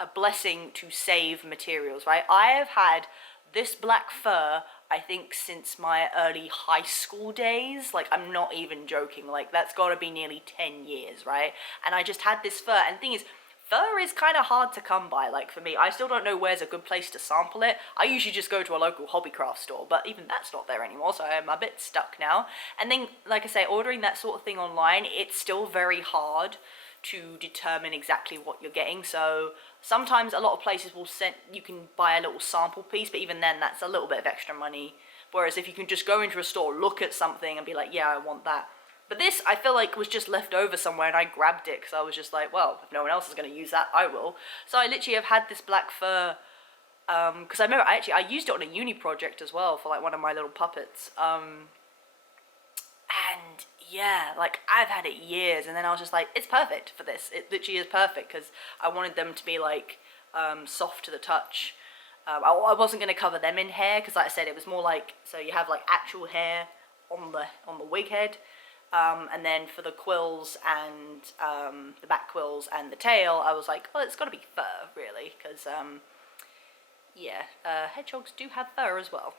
a blessing to save materials, right? I have had this black fur, I think, since my early high school days. Like, I'm not even joking. Like, that's got to be nearly 10 years, right? And I just had this fur. And the thing is, fur is kind of hard to come by. Like, for me, I still don't know where's a good place to sample it. I usually just go to a local hobbycraft store, but even that's not there anymore, so I'm a bit stuck now. And then, like I say, ordering that sort of thing online, it's still very hard to determine exactly what you're getting. So sometimes a lot of places will send, you can buy a little sample piece, but even then that's a little bit of extra money. Whereas if you can just go into a store, look at something and be like, yeah, I want that. But this, I feel like, was just left over somewhere, and I grabbed it because I was just like, well, if no one else is going to use that, I will. So I literally have had this black fur, because I remember I used it on a uni project as well for like one of my little puppets. And yeah, like I've had it years, and then I was just like, it's perfect for this. It literally is perfect because I wanted them to be like soft to the touch. I wasn't going to cover them in hair because, like I said, it was more like, so you have like actual hair on the wig head, and then for the quills and the back quills and the tail, I was like, well, it's got to be fur really, because yeah, hedgehogs do have fur as well,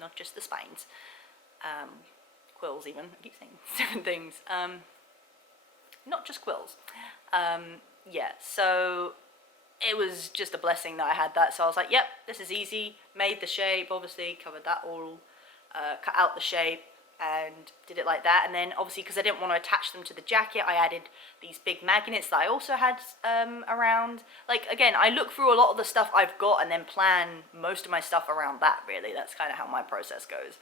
not just the spines. Quills even, I keep saying different things, not just quills. Yeah, so it was just a blessing that I had that, so I was like, yep, this is easy. Made the shape, obviously, covered that all, cut out the shape, and did it like that. And then obviously, because I didn't want to attach them to the jacket, I added these big magnets that I also had around. Like, again, I look through a lot of the stuff I've got and then plan most of my stuff around that, really. That's kind of how my process goes.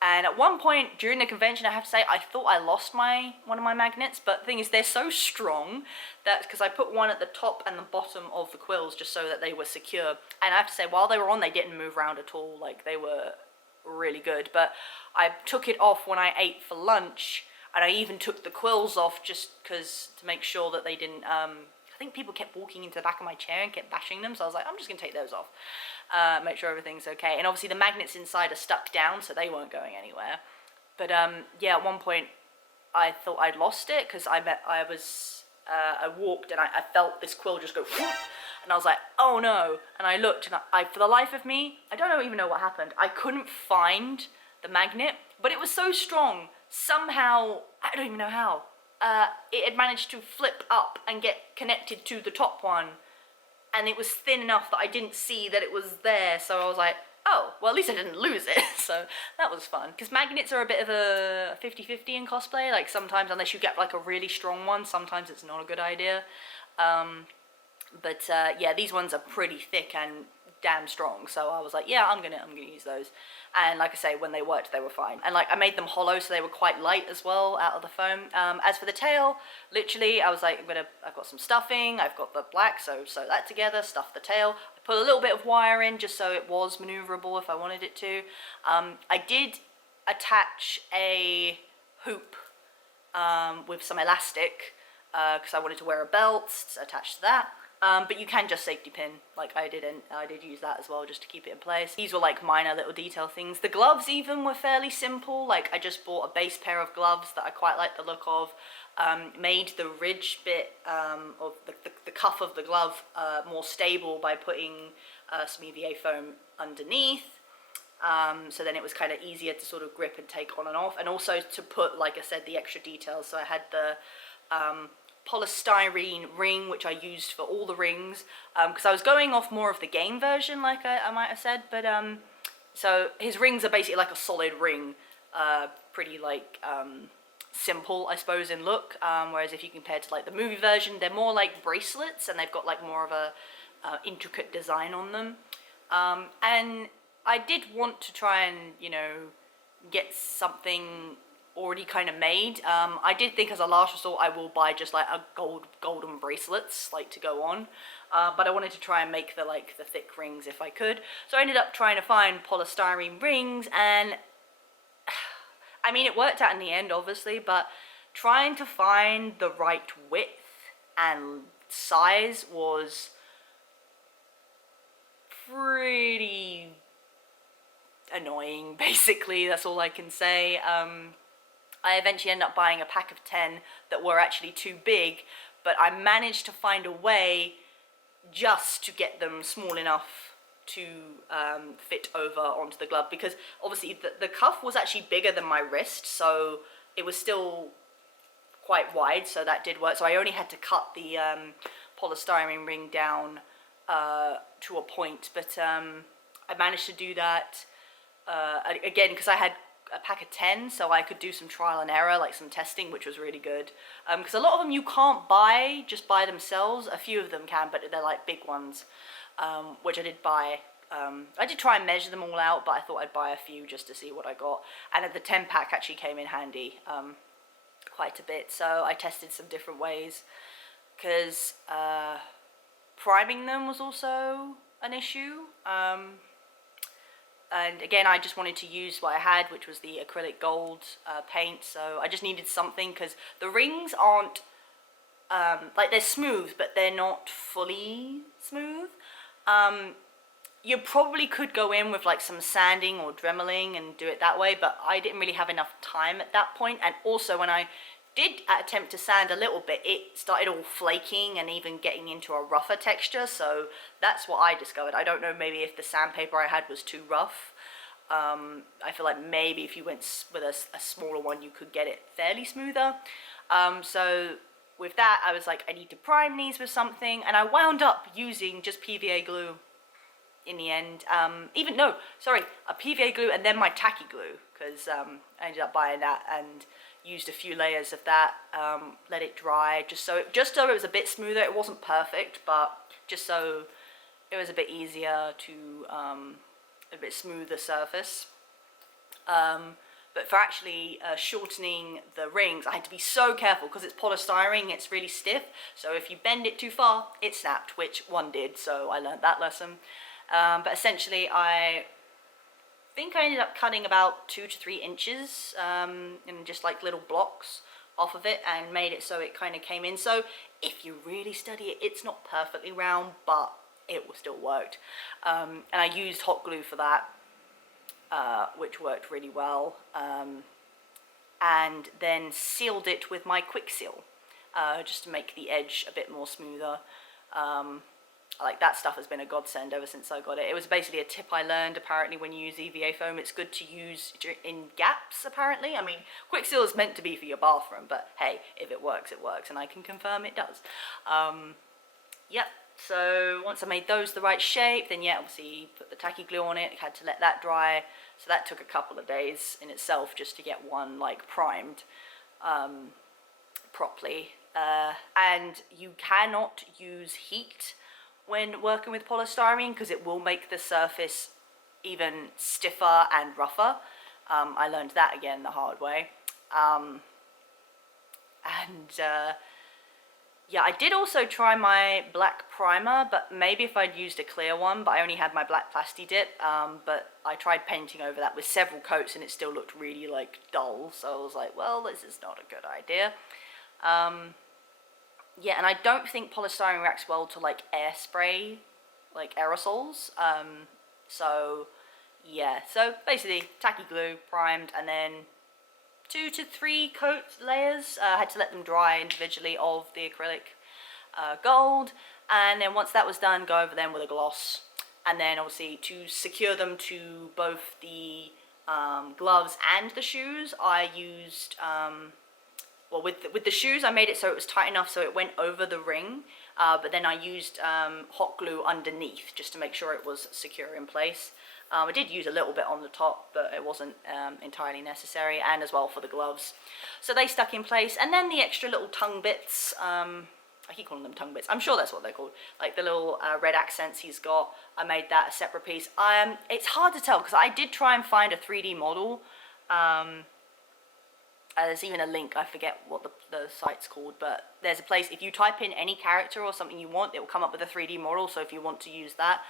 And at one point during the convention, I have to say, I thought I lost one of my magnets, but the thing is, they're so strong that, because I put one at the top and the bottom of the quills just so that they were secure. And I have to say, while they were on, they didn't move around at all. Like, they were really good. But I took it off when I ate for lunch, and I even took the quills off just because, to make sure that they didn't, I think people kept walking into the back of my chair and kept bashing them, so I was like, I'm just going to take those off. Make sure everything's okay. And obviously the magnets inside are stuck down, so they weren't going anywhere. But yeah, at one point I thought I'd lost it, because I walked and I felt this quill just go whoop, and I was like, oh no. And I looked, and I for the life of me, I don't even know what happened. I couldn't find the magnet, but it was so strong. Somehow, I don't even know how, it had managed to flip up and get connected to the top one. And it was thin enough that I didn't see that it was there, so I was like, oh, well, at least I didn't lose it. So that was fun, because magnets are a bit of a 50-50 in cosplay. Like, sometimes, unless you get like a really strong one, sometimes it's not a good idea. But yeah, these ones are pretty thick and damn strong, so I was like, yeah, I'm gonna use those. And like I say, when they worked, they were fine. And like, I made them hollow, so they were quite light as well out of the foam. As for the tail, literally, I was like, I've got some stuffing, I've got the black, so sew that together, stuff the tail. I put a little bit of wire in just so it was maneuverable if I wanted it to. I did attach a hoop with some elastic, because I wanted to wear a belt attached to that. But you can just safety pin, like I did, and I did use that as well just to keep it in place. These were like minor little detail things. The gloves even were fairly simple. Like, I just bought a base pair of gloves that I quite like the look of. Made the ridge bit of the cuff of the glove more stable by putting some EVA foam underneath. So then it was kind of easier to sort of grip and take on and off, and also to put, like I said, the extra details. So I had the polystyrene ring, which I used for all the rings, because I was going off more of the game version, like I might have said, but so his rings are basically like a solid ring, pretty like simple, I suppose, in look, whereas if you compare to like the movie version, they're more like bracelets, and they've got like more of a intricate design on them. And I did want to try and, you know, get something already kind of made. I did think as a last resort I will buy just like a golden bracelets, like, to go on. But I wanted to try and make the thick rings if I could. So I ended up trying to find polystyrene rings, and I mean, it worked out in the end, obviously, but trying to find the right width and size was pretty annoying, basically. That's all I can say. I eventually ended up buying a pack of 10 that were actually too big, but I managed to find a way just to get them small enough to fit over onto the glove, because obviously the cuff was actually bigger than my wrist, so it was still quite wide, so that did work. So I only had to cut the polystyrene ring down to a point, but I managed to do that again because I had a pack of 10, so I could do some trial and error, like some testing, which was really good, because a lot of them you can't buy just by themselves. A few of them can, but they're like big ones, which I did buy. I did try and measure them all out, but I thought I'd buy a few just to see what I got, and the 10 pack actually came in handy quite a bit. So I tested some different ways, because priming them was also an issue. And again, I just wanted to use what I had, which was the acrylic gold paint. So I just needed something, because the rings aren't, like, they're smooth, but they're not fully smooth. You probably could go in with like some sanding or dremeling and do it that way, but I didn't really have enough time at that point. And also when I did attempt to sand a little bit, it started all flaking and even getting into a rougher texture. So that's what I discovered. I don't know, maybe if the sandpaper I had was too rough. I feel like maybe if you went with a smaller one, you could get it fairly smoother. So with that, I was like, I need to prime these with something, and I wound up using just PVA glue in the end. A PVA glue and then my tacky glue, because I ended up buying that and used a few layers of that, let it dry, just so it was a bit smoother. It wasn't perfect, but just so it was a bit easier to, a bit smoother surface. But for actually shortening the rings, I had to be so careful, because it's polystyrene, it's really stiff, so if you bend it too far, it snapped, which one did, so I learned that lesson. But essentially I think I ended up cutting about 2 to 3 inches in just like little blocks off of it, and made it so it kind of came in. So if you really study it, it's not perfectly round, but it still worked. And I used hot glue for that, which worked really well, and then sealed it with my quick seal, just to make the edge a bit more smoother. Like, that stuff has been a godsend ever since I got it. It was basically a tip I learned. Apparently when you use EVA foam, it's good to use in gaps, apparently. I mean, quick seal is meant to be for your bathroom, but hey, if it works, it works, and I can confirm it does. Yep. So once I made those the right shape, then yeah, obviously put the tacky glue on it, had to let that dry. So that took a couple of days in itself just to get one like primed properly. And you cannot use heat when working with polystyrene, because it will make the surface even stiffer and rougher. I learned that again the hard way. Yeah, I did also try my black primer, but maybe if I'd used a clear one, but I only had my black plasti dip, but I tried painting over that with several coats and it still looked really like dull, so I was like, well, this is not a good idea. Yeah, and I don't think polystyrene reacts well to like air spray, like aerosols, so yeah, so basically tacky glue, primed, and then 2 to 3 coat layers. I had to let them dry individually of the acrylic gold, and then once that was done, go over them with a gloss, and then obviously to secure them to both the gloves and the shoes, I used well, with the shoes, I made it so it was tight enough so it went over the ring, but then I used hot glue underneath just to make sure it was secure in place. I did use a little bit on the top, but it wasn't entirely necessary, and as well for the gloves. So they stuck in place, and then the extra little tongue bits, I keep calling them tongue bits, I'm sure that's what they're called, like the little red accents he's got, I made that a separate piece. It's hard to tell, because I did try and find a 3D model. There's even a link, I forget what the site's called, but there's a place, if you type in any character or something you want, it will come up with a 3D model, so if you want to use that,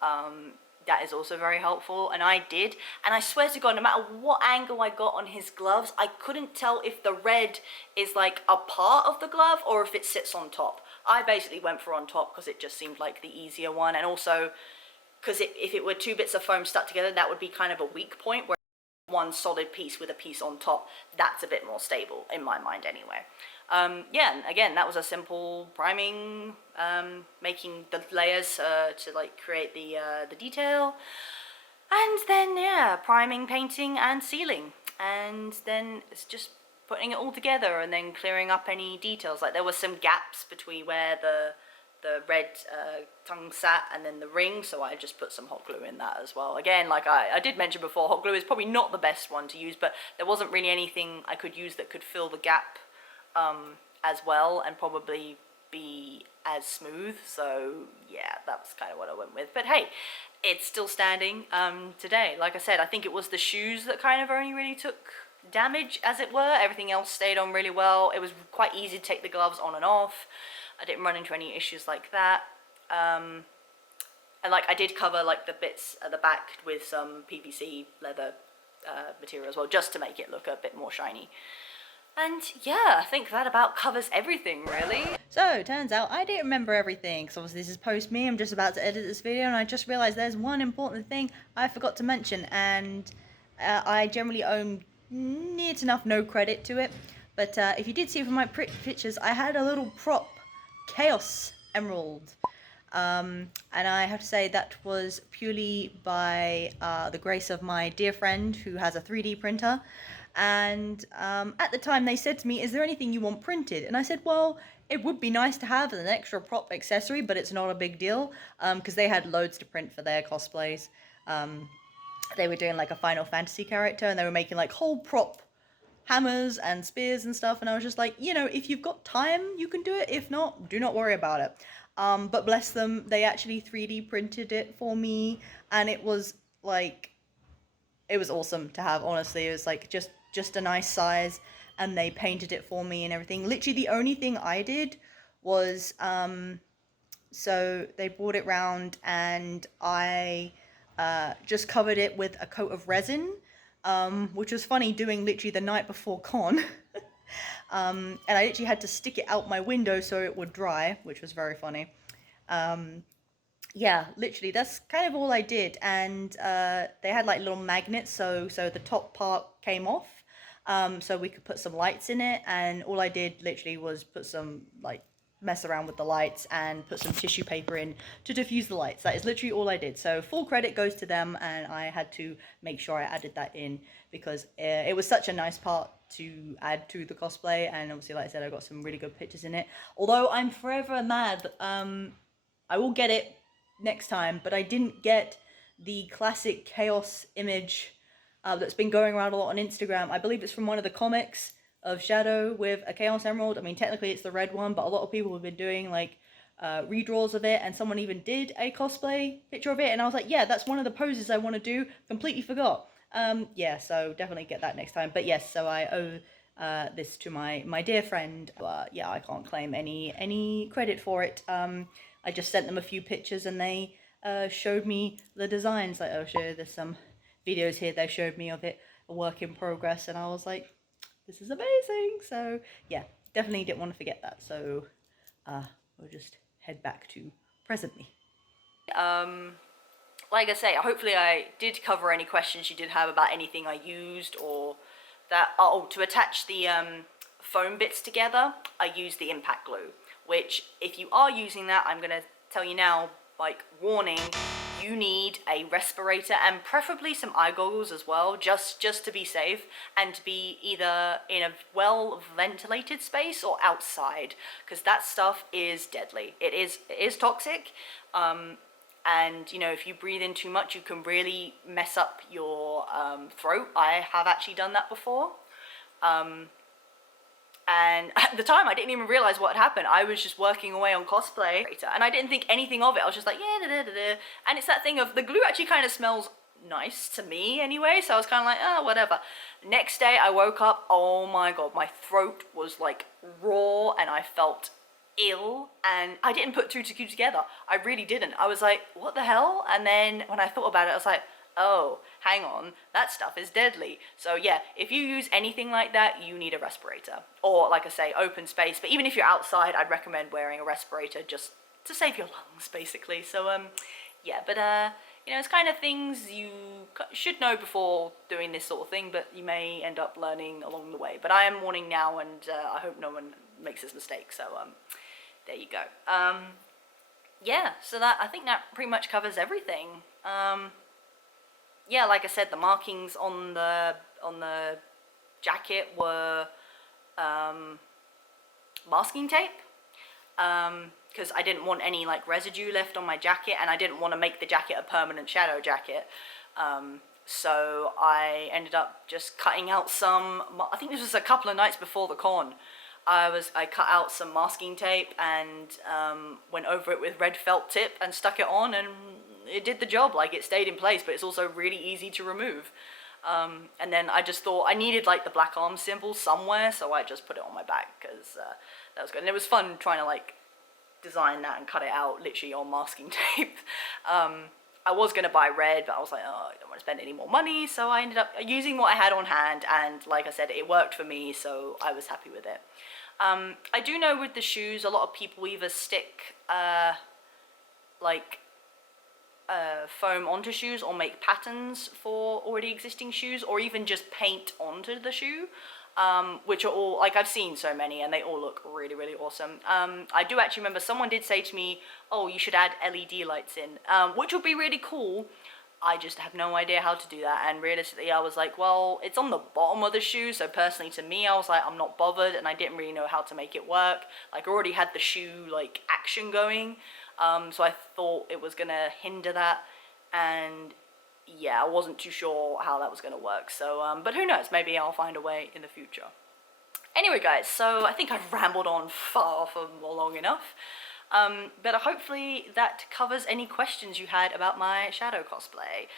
that is also very helpful, and I did, and I swear to God, no matter what angle I got on his gloves, I couldn't tell if the red is like a part of the glove or if it sits on top. I basically went for on top because it just seemed like the easier one, and also because if it were two bits of foam stuck together, that would be kind of a weak point, where one solid piece with a piece on top, that's a bit more stable in my mind anyway. Yeah, and again, that was a simple priming, making the layers to like create the detail, and then yeah, priming, painting, and sealing, and then it's just putting it all together and then clearing up any details. Like there were some gaps between where the red tongue sat and then the ring, so I just put some hot glue in that as well. Again, like I did mention before, hot glue is probably not the best one to use, but there wasn't really anything I could use that could fill the gap as well and probably be as smooth, so yeah, that's kind of what I went with. But hey, it's still standing today. Like I said, I think it was the shoes that kind of only really took damage, as it were. Everything else stayed on really well. It was quite easy to take the gloves on and off. I didn't run into any issues like that. And like I did cover like the bits at the back with some PVC leather material as well, just to make it look a bit more shiny. And yeah, I think that about covers everything, really. So, turns out I didn't remember everything, because obviously this is post me, I'm just about to edit this video, and I just realised there's one important thing I forgot to mention, and I generally owe near enough no credit to it, but if you did see from my pictures, I had a little prop Chaos Emerald, and I have to say that was purely by the grace of my dear friend who has a 3D printer. And at the time they said to me, is there anything you want printed? And I said, well, it would be nice to have as an extra prop accessory, but it's not a big deal, because they had loads to print for their cosplays. They were doing like a Final Fantasy character, and they were making like whole prop hammers and spears and stuff, and I was just like, you know, if you've got time, you can do it. If not, do not worry about it. But bless them, they actually 3D printed it for me, and it was like, it was awesome to have, honestly. It was like just a nice size, and they painted it for me and everything. Literally the only thing I did was, so they brought it round, and I just covered it with a coat of resin, which was funny doing literally the night before con. And I literally had to stick it out my window so it would dry, which was very funny. Yeah, literally, that's kind of all I did, and they had like little magnets, so the top part came off, so we could put some lights in it, and all I did literally was put some, like, mess around with the lights and put some tissue paper in to diffuse the lights. That is literally all I did, so full credit goes to them, and I had to make sure I added that in, because it was such a nice part to add to the cosplay, and obviously, like I said, I got some really good pictures in it, although I'm forever mad. I will get it next time, but I didn't get the classic chaos image that's been going around a lot on Instagram. I believe it's from one of the comics of Shadow with a Chaos Emerald. I mean, technically it's the red one, but a lot of people have been doing like redraws of it, and someone even did a cosplay picture of it, and I was like, yeah, that's one of the poses I want to do. Completely forgot. Yeah, so definitely get that next time. But yes, so I owe this to my dear friend. Yeah, I can't claim any credit for it. I just sent them a few pictures, and they showed me the designs. Like, I'll show you, there's some videos here they showed me of it, a work in progress, and I was like, this is amazing. So yeah, definitely didn't want to forget that. So we'll just head back to presently. Like I say, hopefully I did cover any questions you did have about anything I used, or that. Oh, to attach the foam bits together, I used the impact glue, which if you are using that, I'm gonna tell you now, like, warning, you need a respirator and preferably some eye goggles as well, just to be safe and to be either in a well ventilated space or outside, because that stuff is deadly. It is toxic. And you know, if you breathe in too much, you can really mess up your throat. I have actually done that before. And at the time, I didn't even realize what had happened. I was just working away on cosplay, and I didn't think anything of it. I was just like, yeah, da, da, da, da. And it's that thing of the glue actually kind of smells nice to me anyway, so I was kind of like, oh, whatever. Next day, I woke up, oh my god, my throat was like raw, and I felt ill, and I didn't put two together. I really didn't. I was like, what the hell? And then when I thought about it, I was like, oh, hang on, that stuff is deadly. So yeah, if you use anything like that, you need a respirator. Or like I say, open space. But even if you're outside, I'd recommend wearing a respirator just to save your lungs, basically. So yeah, but you know, it's kind of things you should know before doing this sort of thing, but you may end up learning along the way. But I am warning now, and I hope no one makes this mistake. So there you go. Yeah, so that, I think that pretty much covers everything. Yeah, like I said, the markings on the jacket were masking tape, because I didn't want any like residue left on my jacket, and I didn't want to make the jacket a permanent shadow jacket. So I ended up just cutting out some, I think this was a couple of nights before the con. I cut out some masking tape and went over it with red felt tip and stuck it on, and it did the job. Like, it stayed in place, but it's also really easy to remove. And then I just thought I needed like the black arm symbol somewhere, so I just put it on my back, because that was good. And it was fun trying to like design that and cut it out literally on masking tape. I was going to buy red, but I was like, oh, I don't want to spend any more money, so I ended up using what I had on hand, and like I said, it worked for me, so I was happy with it. I do know with the shoes, a lot of people either stick like foam onto shoes, or make patterns for already existing shoes, or even just paint onto the shoe, which are all, like, I've seen so many and they all look really, really awesome. I do actually remember someone did say to me, oh, you should add LED lights in, which would be really cool. I just have no idea how to do that, and realistically I was like, well, it's on the bottom of the shoe, so personally to me I was like, I'm not bothered, and I didn't really know how to make it work. Like, I already had the shoe like action going, so I thought it was gonna hinder that, and yeah, I wasn't too sure how that was gonna work. So but who knows, maybe I'll find a way in the future. Anyway guys, so I think I've rambled on far for long enough. But hopefully that covers any questions you had about my shadow cosplay.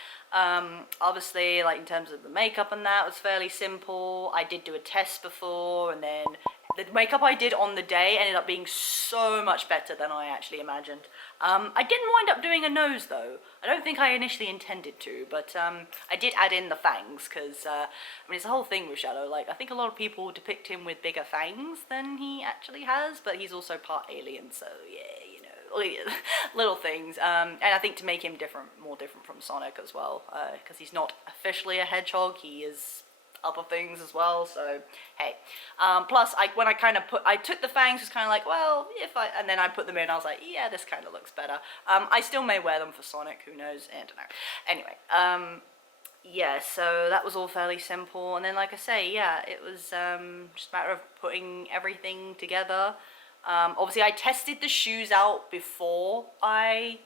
Obviously, like in terms of the makeup and that was fairly simple. I did do a test before, and then the makeup I did on the day ended up being so much better than I actually imagined. I didn't wind up doing a nose though. I don't think I initially intended to, but I did add in the fangs, because I mean, it's the whole thing with Shadow. Like, I think a lot of people depict him with bigger fangs than he actually has, but he's also part alien, so yeah, you know, little things. And I think to make him more different from Sonic as well, because he's not officially a hedgehog, he is other things as well, so hey. Plus, when I took the fangs, was kind of like, well, and then I put them in, I was like, yeah, this kind of looks better. I still may wear them for Sonic, who knows, I don't know. Anyway, yeah, so that was all fairly simple, and then like I say, yeah, it was just a matter of putting everything together. Obviously, I tested the shoes out before I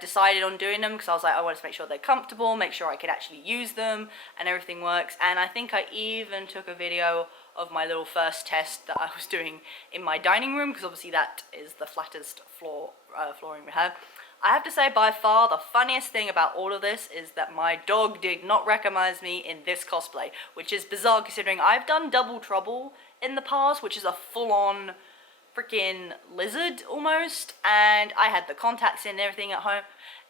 decided on doing them, because I was like, I wanted to make sure they're comfortable, make sure I could actually use them and everything works. And I think I even took a video of my little first test that I was doing in my dining room, because obviously that is the flattest flooring we have. I have to say, by far the funniest thing about all of this is that my dog did not recognize me in this cosplay, which is bizarre considering I've done Double Trouble in the past, which is a full-on freaking lizard almost, and I had the contacts in and everything at home,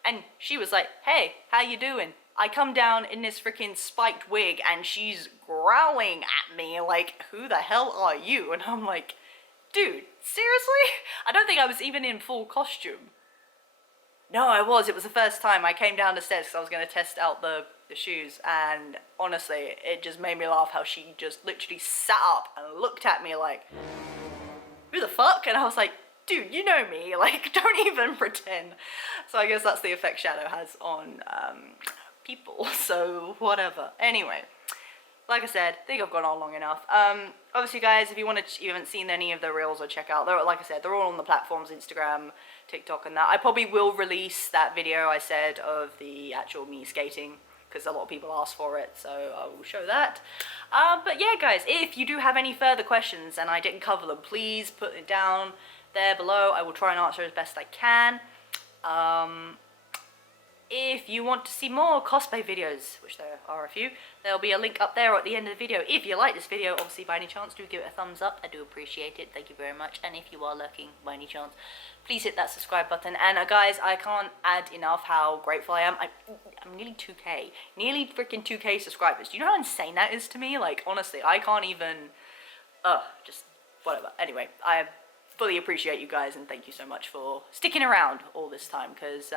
and she was like, hey, how you doing? I come down in this freaking spiked wig, and she's growling at me like, who the hell are you? And I'm like, dude, seriously? I don't think I was even in full costume. No, I was. It was the first time I came down the stairs because I was going to test out the shoes, and honestly, it just made me laugh how she just literally sat up and looked at me like, who the fuck? And I was like, dude, you know me, like, don't even pretend. So I guess that's the effect Shadow has on people, so whatever. Anyway, like I said, I think I've gone on long enough. Obviously, guys, if you haven't seen any of the reels or check out, like I said, they're all on the platforms, Instagram, TikTok, and that. I probably will release that video I said of the actual me skating, because a lot of people asked for it, so I will show that. But yeah, guys, if you do have any further questions and I didn't cover them, please put it down there below. I will try and answer as best I can. If you want to see more cosplay videos, which there are a few, there'll be a link up there at the end of the video. If you like this video, obviously by any chance, do give it a thumbs up. I do appreciate it. Thank you very much. And if you are lurking by any chance, please hit that subscribe button. And guys, I can't add enough how grateful I am. I'm nearly 2K. Nearly freaking 2K subscribers. Do you know how insane that is to me? Like, honestly, I can't even... just whatever. Anyway, I fully appreciate you guys and thank you so much for sticking around all this time, because...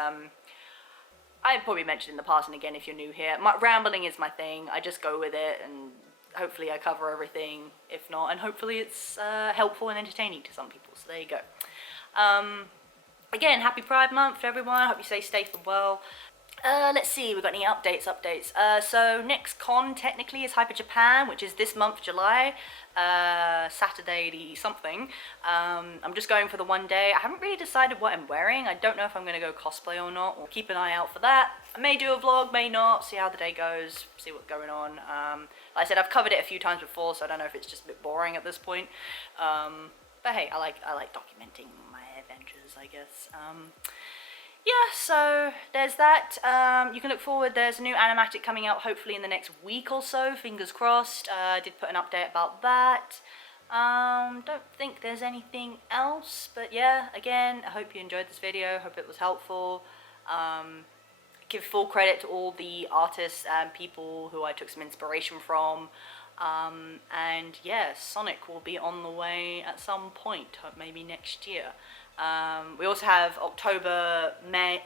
I've probably mentioned in the past, and again, if you're new here, rambling is my thing. I just go with it, and hopefully I cover everything, if not, and hopefully it's helpful and entertaining to some people, so there you go. Again, happy Pride Month, everyone. Hope you stay safe and well. Let's see, we've got any updates. So next con technically is Hyper Japan, which is this month, July, Saturday the something. I'm just going for the one day. I haven't really decided what I'm wearing. I don't know if I'm going to go cosplay or not. We'll keep an eye out for that. I may do a vlog, may not, see how the day goes, see what's going on. Like I said, I've covered it a few times before, so I don't know if it's just a bit boring at this point. But hey, I like documenting my adventures, I guess. Yeah, so there's that. You can look forward, there's a new animatic coming out hopefully in the next week or so, fingers crossed. I did put an update about that. Don't think there's anything else, but yeah, again, I hope you enjoyed this video, hope it was helpful. Give full credit to all the artists and people who I took some inspiration from. And yeah, Sonic will be on the way at some point, maybe next year. We also have May.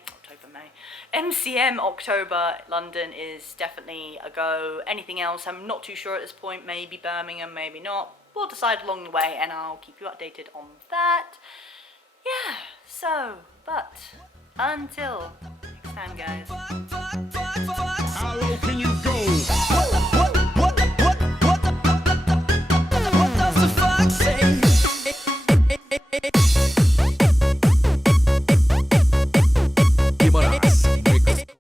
MCM October, London is definitely a go. Anything else, I'm not too sure at this point. Maybe Birmingham, maybe not. We'll decide along the way and I'll keep you updated on that. Yeah, so, but until next time, guys.